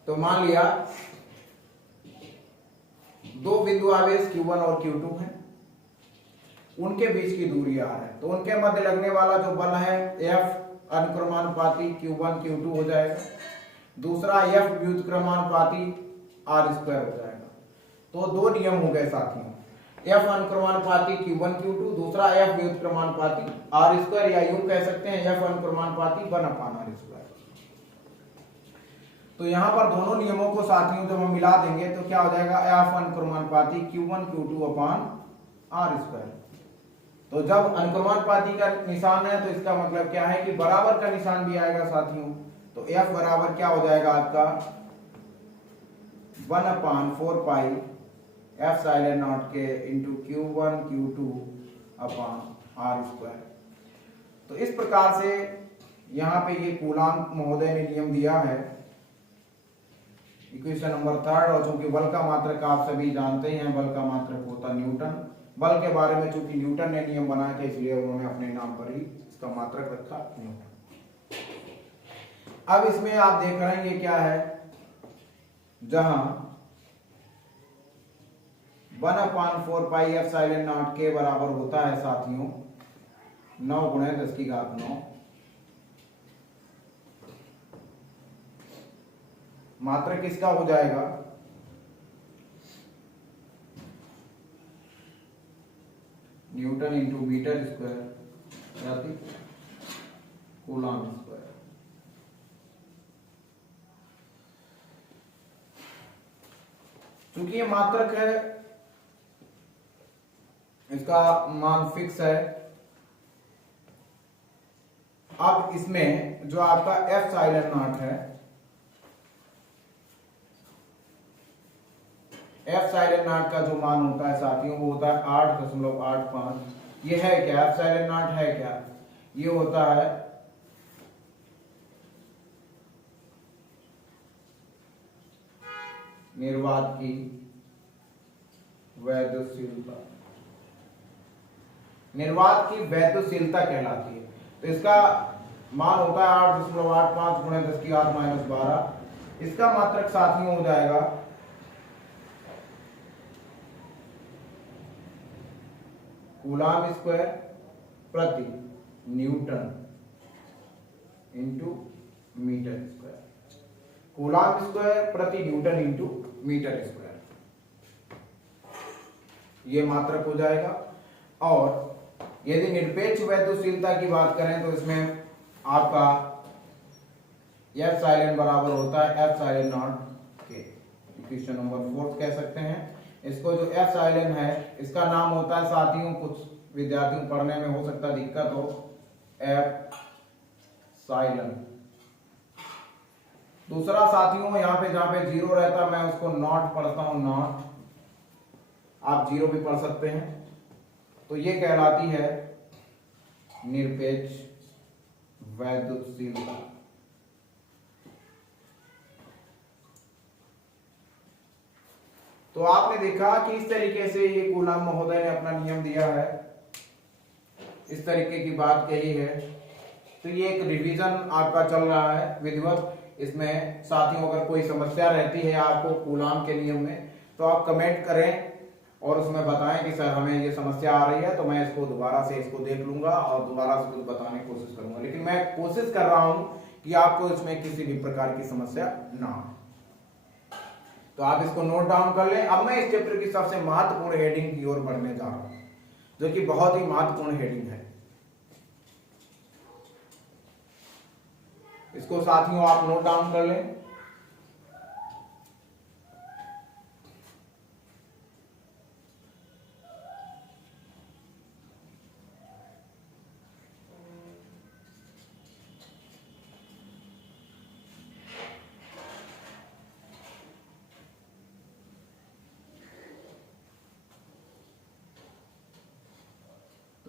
तो मान लिया दो बिंदु आवेश Q1 और Q2 हैं, उनके बीच की दूरी r है, तो उनके मध्य लगने वाला जो बल है F अनुक्रमानुपाती Q1 Q2 हो जाएगा, दूसरा F व्युत्क्रमानुपाती r स्क्वायर हो जाएगा। तो दो नियम हो गए साथियों, F अनुक्रमानुपाती Q1 Q2, दूसरा F व्युत्क्रमानुपाती r स्क्वायर, या यूं कह सकते हैं F अनुक्रमानुपाती 1/r स्क्वायर। तो यहां पर दोनों नियमों को साथियों जब हम मिला देंगे तो क्या हो जाएगा? F अनुक्रमानुपाती Q1 Q2/r square. तो जब अनुक्रमानुपाती का निशान है तो इसका मतलब क्या है कि बराबर का निशान भी आएगा साथियों। तो F बराबर क्या हो जाएगा आपका 1/4 पाई एप्सिलॉन नॉट के इंटू Q1 Q2/r स्क्वायर। तो इस प्रकार से यहाँ पे ये कूलॉम महोदय ने नियम दिया है, इक्वेशन नंबर 3। और चूंकि बल का मात्रक आप सभी जानते हैं, बल का मात्रक होता न्यूटन। बल के बारे में चूंकि न्यूटन ने नियम बनाया था इसलिए उन्होंने अपने नाम पर ही इसका मात्रक रखा न्यूटन। अब इसमें आप देख रहे हैं ये क्या है, जहां 1/4 पाई एप्सिलॉन नॉट के बराबर होता है साथियों 9 × 10⁹। मात्रक किसका हो जाएगा? न्यूटन इंटू मीटर स्क्वायर या कूलॉम स्क्वायर। चूंकि ये मात्रक है, इसका मान फिक्स है। अब इसमें जो आपका एप्सिलॉन नॉट है, एप्सिलॉन नॉट का जो मान होता है साथियों वो होता है 8.85। ये है क्या? एप्सिलॉन नॉट है क्या? ये होता है निर्वात की वैद्युशीलता, निर्वात की वैद्युशीलता कहलाती है। तो इसका मान होता है 8.85 गुणे 10⁻12। इसका मात्रक साथियों हो जाएगा कूलाम स्क्वायर प्रति newton into metre square. Coulomb square प्रति न्यूटन इंटू मीटर स्क्वायर, ये मात्रक हो जाएगा। और यदि निरपेक्ष वैद्युशीलता की बात करें तो इसमें आपका एप्सिलॉन बराबर होता है एप्सिलॉन नॉट के। क्वेश्चन नंबर 4 कह सकते हैं इसको। जो एप्सिलॉन है इसका नाम होता है साथियों, कुछ विद्यार्थियों पढ़ने में हो सकता है दिक्कत हो, एप्सिलॉन। दूसरा साथियों यहाँ पे जहां पे 0 रहता है मैं उसको नॉट पढ़ता हूं, नॉट। आप 0 भी पढ़ सकते हैं। तो ये कहलाती है निरपेक्ष वैद्युशीलता। तो आपने देखा कि इस तरीके से ये कूलाम महोदय ने अपना नियम दिया है, इस तरीके की बात कही है। तो ये एक रिवीजन आपका चल रहा है विधिवत। इसमें साथियों अगर कोई समस्या रहती है आपको कूलाम के नियम में तो आप कमेंट करें और उसमें बताएं कि सर हमें ये समस्या आ रही है, तो मैं इसको दोबारा से इसको देख लूंगा और दोबारा से कुछ बताने की कोशिश करूंगा। लेकिन मैं कोशिश कर रहा हूं कि आपको इसमें किसी भी प्रकार की समस्या ना हो। तो आप इसको नोट डाउन कर लें। अब मैं इस चैप्टर की सबसे महत्वपूर्ण हेडिंग की ओर बढ़ने जा रहा हूं, जो कि बहुत ही महत्वपूर्ण हेडिंग है। इसको साथियों आप नोट डाउन कर लें।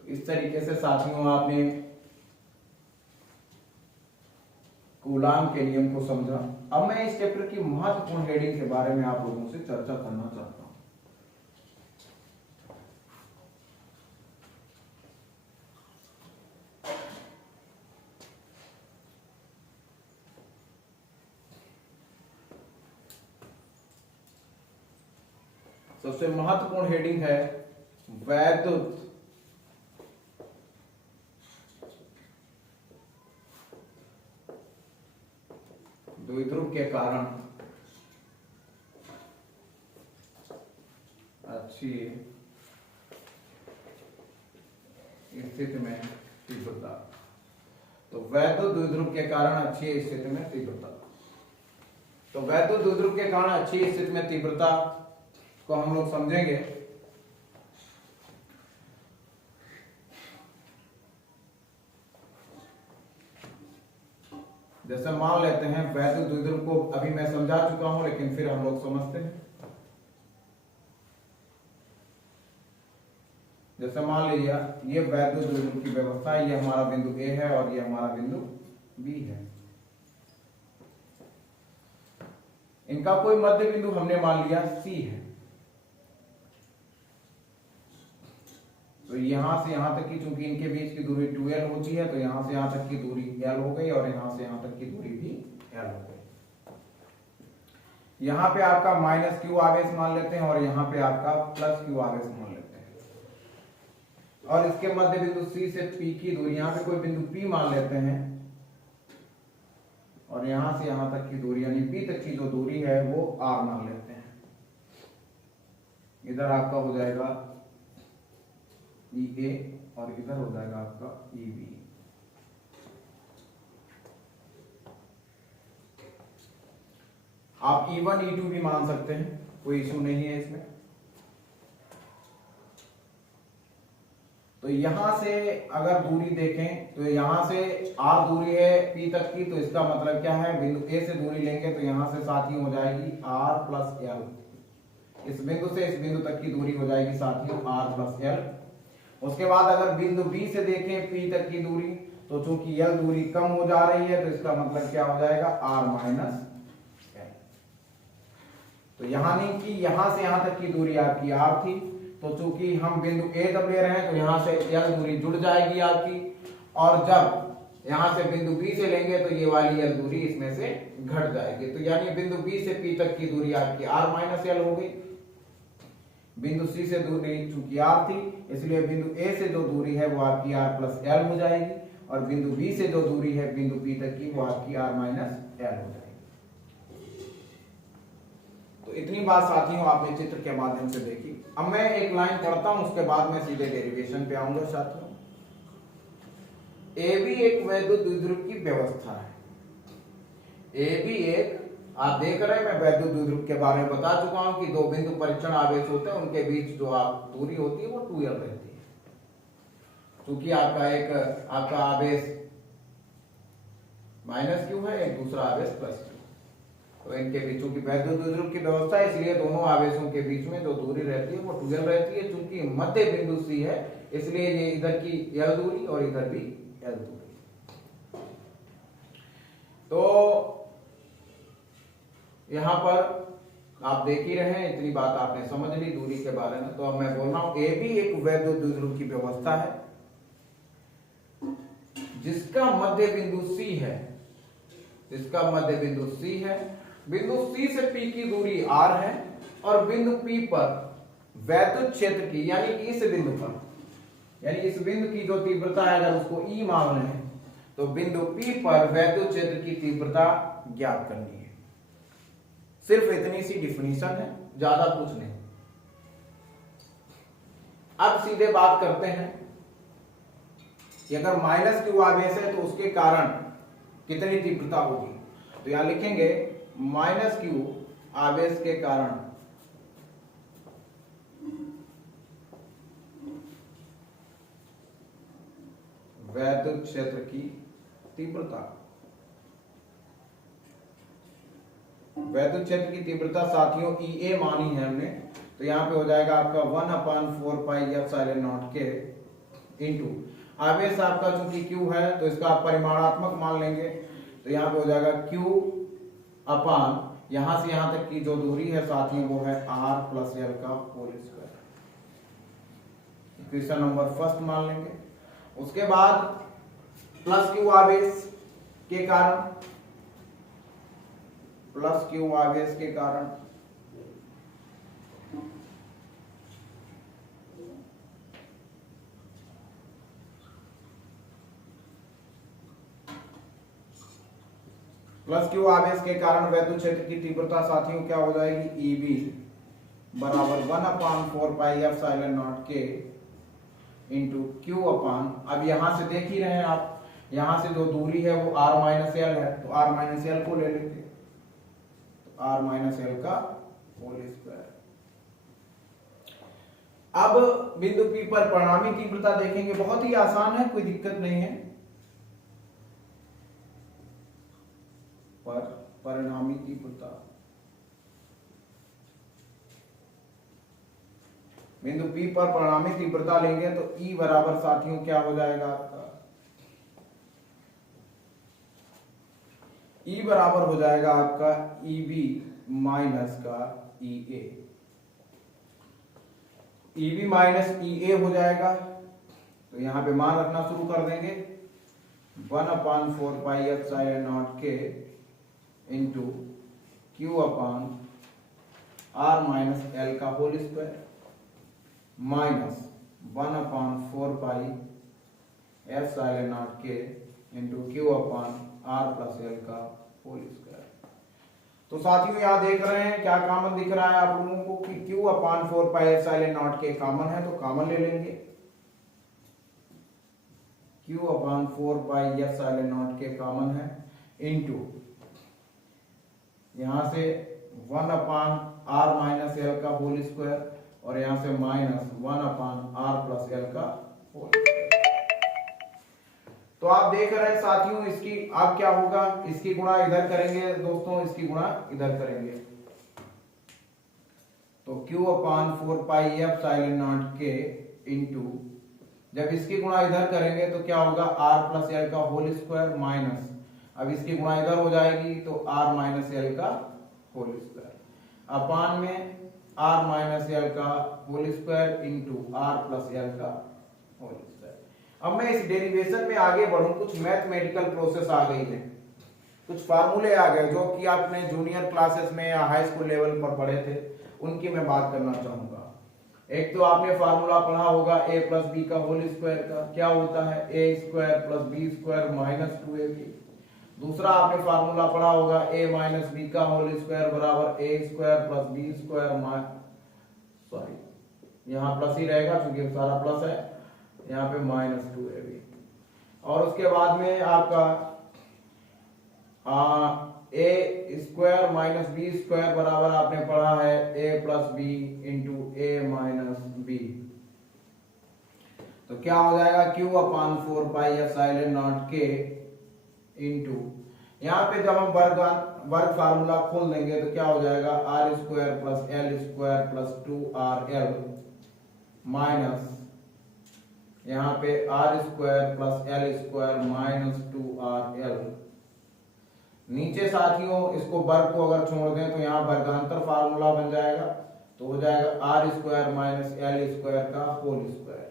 इस तरीके से साथियों आपने कूलाम के नियम को समझा। अब मैं इस चैप्टर की महत्वपूर्ण हेडिंग के बारे में आप लोगों से चर्चा करना चाहता हूं। सबसे महत्वपूर्ण हेडिंग है वैद्युत द्विध्रुव के कारण अच्छी स्थिति में तीव्रता। तो वैद्युत द्विध्रुव के कारण अच्छी स्थिति में तीव्रता। तो वैद्युत द्विध्रुव के कारण अच्छी स्थिति में तीव्रता को हम लोग समझेंगे। जैसे मान लेते हैं वैद्युत द्विध्रुव को अभी मैं समझा चुका हूं, लेकिन फिर हम लोग समझते हैं। जैसे मान लीजिए ये वैद्युत द्विध्रुव की व्यवस्था, ये हमारा बिंदु ए है और ये हमारा बिंदु बी है। इनका कोई मध्य बिंदु हमने मान लिया सी है। तो यहां से यहां तक की, चूंकि इनके बीच की दूरी 2l होती है, तो यहां से यहां तक की दूरी l हो गई और यहां से यहां तक की दूरी भी l हो गई। यहां पे आपका -q आवेश मान लेते हैं और यहां पे आपका +q आवेश मान लेते हैं। और इसके मध्य बिंदु C से P की दूरी, यहां पे कोई बिंदु P मान लेते हैं और यहां से यहां तक की दूरी यानी P तक की जो दूरी है वो r मान लेते हैं। इधर आपका हो जाएगा EA और इधर हो जाएगा आपका EB। आप E1 E2 भी मान सकते हैं। कोई इशू नहीं है इसमें। तो यहां से अगर दूरी देखें तो यहां से r दूरी है p तक की, तो इसका मतलब क्या है, बिंदु a से दूरी लेंगे तो यहां से साथियों हो जाएगी r प्लस l। इस बिंदु से इस बिंदु तक की दूरी हो जाएगी साथियों r प्लस l। उसके बाद अगर बिंदु b से देखें p तक की दूरी, तो चूंकि l दूरी कम हो जा रही है तो इसका मतलब क्या हो जाएगा, r माइनस l। तो यहां नहीं कि यहां से यहां तक की दूरी आपकी r थी, तो चूंकि हम बिंदु a तब ले रहे हैं तो यहां से l दूरी जुड़ जाएगी आपकी, और जब यहां से बिंदु b से लेंगे तो ये वाली l दूरी इसमें से घट जाएगी। तो यानी बिंदु b से p तक की दूरी आपकी r माइनस l हो गई। बिंदु c से दूरी चूंकि r थी, इसलिए बिंदु a से जो दूरी है वो आपकी r प्लस l हो जाएगी, और बिंदु b से जो दूरी है बिंदु p तक की वो आपकी r माइनस l हो जाएगी। तो इतनी बात साथियों आपने चित्र के माध्यम से देखी। अब मैं एक लाइन पढ़ता हूं, उसके बाद मैं सीधे डेरिवेशन पे आऊंगा साथियों। ए बी एक वैद्युत द्विध्रुव की व्यवस्था है। ए बी एक, आप देख रहे हैं मैं वैद्युत द्विध्रुव के बारे में बता चुका हूं कि दो बिंदु परीक्षण आवेश होते हैं, उनके बीच जो आप दूरी होती है वो 2l रहती है। क्योंकि आपका आवेश माइनस क्यू है, एक दूसरा आवेश प्लस क्यू, तो इनके बीच की वैद्युत द्विध्रुव की व्यवस्था है, इसलिए दोनों आवेशों के बीच में जो दूरी रहती है वो 2l रहती है। चूंकि मध्य बिंदु C है, इसलिए ये इधर की l दूरी और इधर भी l दूरी। तो यहां पर आप देख ही रहे हैं, इतनी बात आपने समझ ली दूरी के बारे में। तो अब मैं बोल रहा हूं ए भी एक वैद्युत द्विध्रुव की व्यवस्था है जिसका मध्य बिंदु C है, जिसका मध्य बिंदु C है। बिंदु C से P की दूरी r है, और बिंदु P पर वैद्युत क्षेत्र की, यानी कि इस बिंदु पर, यानी इस बिंदु की जो तीव्रता है अगर उसको E मान लें, तो बिंदु P पर वैद्युत क्षेत्र की तीव्रता ज्ञात करनी है। सिर्फ इतनी सी डिफिनीशन है, ज्यादा कुछ नहीं। अब सीधे बात करते हैं कि अगर माइनस क्यू आवेश है तो उसके कारण कितनी तीव्रता होगी। तो यहां लिखेंगे माइनस क्यू आवेश के कारण वैद्युत क्षेत्र की तीव्रता। वैद्युत क्षेत्र की तीव्रता साथियों EA मानी है हमने, तो यहां पे हो जाएगा आपका 1/4πε0 के इंटू आवेश आपका चूंकि Q है तो इसका परिमाणात्मक मान लेंगे, तो यहां पे हो जाएगा Q अपान यहां से यहां तक की जो दूरी है साथियों वो है R प्लस L का whole square. Equation number first मान लेंगे। उसके बाद प्लस Q आवेश के कारण, प्लस Q आवेश के कारण प्लस क्यू आवेश के कारण वैद्युत क्षेत्र की तीव्रता साथियों क्या हो जाएगी, EB बराबर 1/4πε0 के इंटू Q अपान, अब यहां से देख ही रहे हैं आप, यहां से जो दूरी है वो R माइनस L है, तो R माइनस L को ले लेंगे, तो R माइनस L का होल स्क्वायर। अब बिंदु P पर परिणामी तीव्रता देखेंगे, बहुत ही आसान है, कोई दिक्कत नहीं है। पर परिणामी तीव्रता, बिंदु P पर परिणामी तीव्रता लेंगे तो E बराबर साथियों क्या हो जाएगा आपका, E बराबर हो जाएगा आपका EB माइनस का EA। EB माइनस EA हो जाएगा, तो यहां पे मान रखना शुरू कर देंगे 1/4πε0 के इंटू Q अपान R माइनस L का होल स्क्वायर माइनस 1/4πε0 के इंटू Q अपान R प्लस L का होल स्क्वायर। तो साथियों यहां देख रहे हैं क्या कॉमन दिख रहा है आप लोगों को कि Q अपान 4πε0 के कॉमन है, तो कॉमन ले लेंगे। Q अपान 4πε0 के कॉमन है इंटू यहां से 1/4πε0 आर माइनस एल का होल स्क्वायर और यहाँ से minus 1 upon R plus L का होल स्क्वायर। तो आप देख रहे हैं साथियों, इसकी अब क्या होगा, इसकी गुणा इधर करेंगे दोस्तों, इसकी गुणा इधर करेंगे तो q upon 4 pi epsilon naught के इंटू, जब इसकी गुणा इधर करेंगे तो क्या होगा r प्लस एल का होल स्क्वायर माइनस, अब इसकी गुणा इधर हो जाएगी तो r माइनस एल का होल स्क्वायर अपान में r माइनस एल का whole square into r plus L का होल स्क्वायर। अब मैं इस डेरिवेशन में आगे बढ़ूं, कुछ मैथमेटिकल प्रोसेस आ गई है, कुछ फार्मूले आ गए जो कि आपने जूनियर क्लासेस में या हाई स्कूल लेवल पर पढ़े थे, उनकी मैं बात करना चाहूंगा। एक तो आपने फार्मूला पढ़ा होगा a प्लस बी का होल स्क्वायर का, क्या होता है a square plus B square minus 2ab। दूसरा आपने फार्मूला पढ़ा होगा a माइनस बी का होल स्क्वायर बराबर a square plus B square, sorry यहाँ प्लस ही रहेगा क्योंकि सारा प्लस है, यहाँ पे माइनस 2ab। और उसके बाद में आपका a square minus B square बराबर आपने पढ़ा है a plus B into A minus B. तो क्या हो जाएगा q upon 4 pi epsilon naught के इंटू, यहाँ पे जब हम वर्ग फार्मूला खोल देंगे तो क्या हो जाएगा r square plus L square plus 2rl minus यहाँ पे r square plus L square minus 2rl। नीचे साथियों इसको वर्ग को अगर छोड़ दें तो यहाँ वर्गांतर फार्मूला बन जाएगा, तो हो जाएगा R square minus L square का होल स्क्वायर।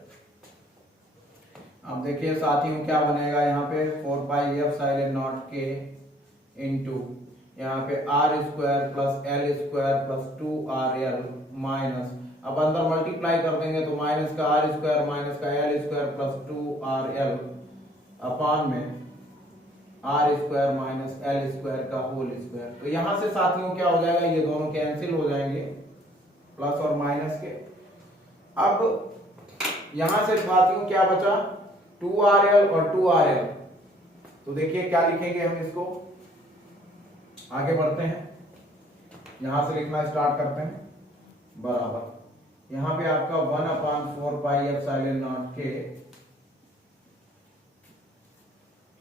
अब देखिए साथियों क्या बनेगा, यहाँ पे 4 पाई एप्सिलॉन नॉट के इंटू यहाँ पे R square plus L square plus 2rl minus, अब अंदर मल्टीप्लाई कर देंगे तो माइनस का आर स्क्वायर माइनस का L square plus 2rl upon में R square minus L square का होल स्क्वायर। तो यहां से साथियों क्या हो जाएगा, ये दोनों कैंसिल हो जाएंगे प्लस और माइनस के। अब यहां से साथियों क्या बचा 2rl और 2rl, तो देखिए क्या लिखेंगे हम इसको, आगे बढ़ते हैं, यहां से लिखना स्टार्ट करते हैं बराबर, यहां पे आपका 1 अपान 4 पाई एप्सिलॉन नॉट के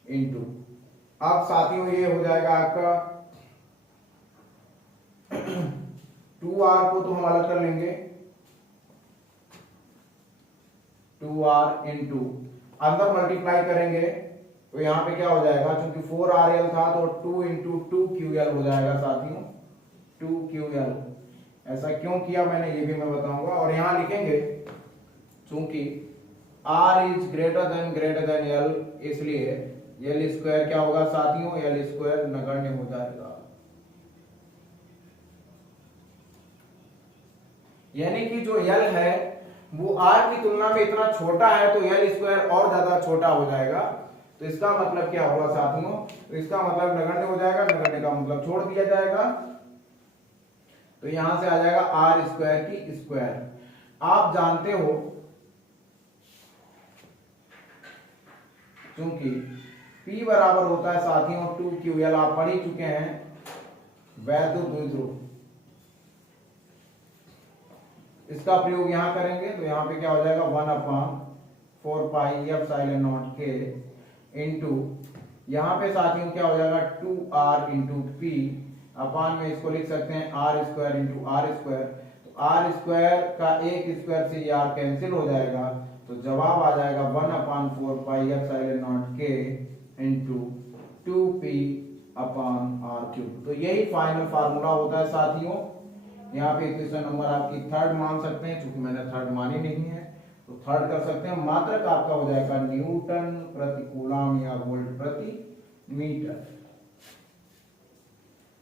इंटू, अब साथियों ये हो जाएगा आपका 2r को तो हम अलग कर लेंगे, 2r इंटू अंदर मल्टीप्लाई करेंगे तो यहाँ पे क्या हो जाएगा, क्योंकि 4rl था तो 2 इंटू 2ql हो जाएगा साथियों 2ql। ऐसा क्यों किया मैंने ये भी मैं बताऊंगा। और यहाँ लिखेंगे चूंकि r is greater than l, इसलिए एल स्क्वायर क्या होगा साथियों, एल स्क्वायर नगण्य हो जाएगा, यानी कि जो एल है वो आर की तुलना में इतना छोटा है तो एल स्क्वायर और ज्यादा छोटा हो जाएगा। तो इसका मतलब क्या होगा साथियों, तो इसका मतलब नगण्य हो जाएगा, नगण्य का मतलब छोड़ दिया जाएगा, तो यहां से आ जाएगा आर स्क्वायर की स्क्वायर। आप जानते हो क्योंकि P बराबर होता है साथियों 2ql, आप पढ़ ही चुके हैं वैद्युत द्विध्रुव, इसका प्रयोग यहां करेंगे तो यहां पे क्या हो जाएगा 1 अपान 4 पाई एप्सिलॉन नॉट के इंटू यहां पे साथियों क्या हो जाएगा 2r इंटू पी अपान में इसको लिख सकते हैं R square into R square. तो आर स्क्वायर का एक स्क्वायर से ये आर कैंसिल हो जाएगा, तो जवाब आ जाएगा 1 अपान 4 पाई एप्सिलॉन नॉट के into 2p upon R cube. तो यही फाइनल फार्मूला होता है साथियों। यहाँ पे क्वेश्चन नंबर आपकी थर्ड मान सकते हैं, क्योंकि मैंने थर्ड मानी नहीं है तो थर्ड कर सकते हैं। मात्रक आपका हो जाएगा न्यूटन प्रति कूलम या वोल्ट प्रति मीटर।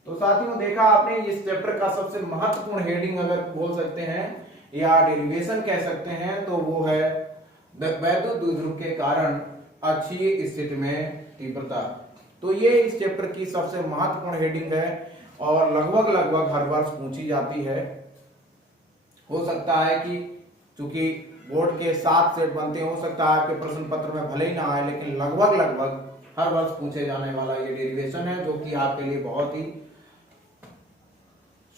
तो साथियों देखा आपने, इस चैप्टर का सबसे महत्वपूर्ण हेडिंग अगर बोल सकते हैं या डेरिवेशन कह सकते हैं तो वो है वैद्युत द्विध्रुव के कारण अक्षीय स्थिति में तीव्रता। तो ये इस चैप्टर की सबसे महत्वपूर्ण हेडिंग है और लगभग हर वर्ष पूछी जाती है। हो सकता है कि चूंकि बोर्ड के 7 सेट बनते हैं, हो सकता है आपके प्रश्न पत्र में भले ही ना आए, लेकिन लगभग हर वर्ष पूछे जाने वाला ये डेरिवेशन है, जो कि आपके लिए बहुत ही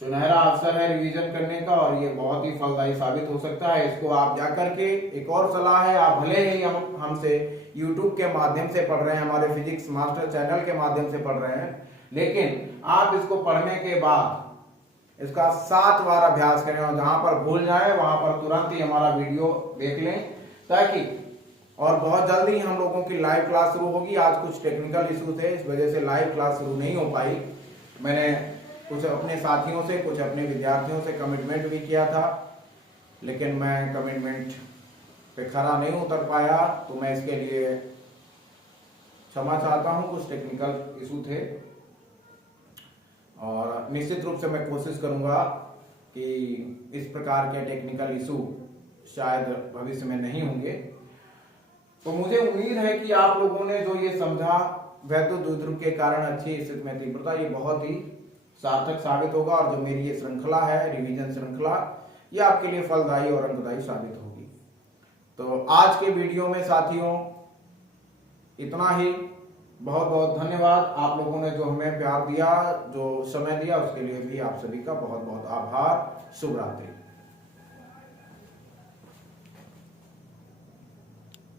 सुनहरा अवसर है रिवीजन करने का और ये बहुत ही फलदायी साबित हो सकता है। इसको आप जा करके, एक और सलाह है, आप भले ही हमसे YouTube के माध्यम से पढ़ रहे हैं, हमारे फिजिक्स मास्टर चैनल के माध्यम से पढ़ रहे हैं, लेकिन आप इसको पढ़ने के बाद इसका 7 बार अभ्यास करें और जहां पर भूल जाए वहां पर तुरंत ही हमारा वीडियो देख लें, ताकि और बहुत जल्दी हम लोगों की लाइव क्लास शुरू होगी। आज कुछ टेक्निकल इशू थे, इस वजह से लाइव क्लास शुरू नहीं हो पाई। मैंने कुछ अपने साथियों से, कुछ अपने विद्यार्थियों से कमिटमेंट भी किया था, लेकिन मैं कमिटमेंट पे खरा नहीं उतर पाया, तो मैं इसके लिए क्षमा चाहता हूं। कुछ टेक्निकल इशू थे और निश्चित रूप से मैं कोशिश करूंगा कि इस प्रकार के टेक्निकल इशू शायद भविष्य में नहीं होंगे। तो मुझे उम्मीद है कि आप लोगों ने जो ये समझा, वैद्युत द्विध्रुव के कारण अच्छी स्थिति में तीव्रता, ये बहुत ही सार्थक साबित होगा और जो मेरी ये श्रृंखला है, रिवीजन श्रृंखला, ये आपके लिए फलदायी और अंकदायी साबित होगी। तो आज के वीडियो में साथियों इतना ही। बहुत बहुत धन्यवाद। आप लोगों ने जो हमें प्यार दिया, जो समय दिया, उसके लिए भी आप सभी का बहुत बहुत आभार। शुभ रात्रि।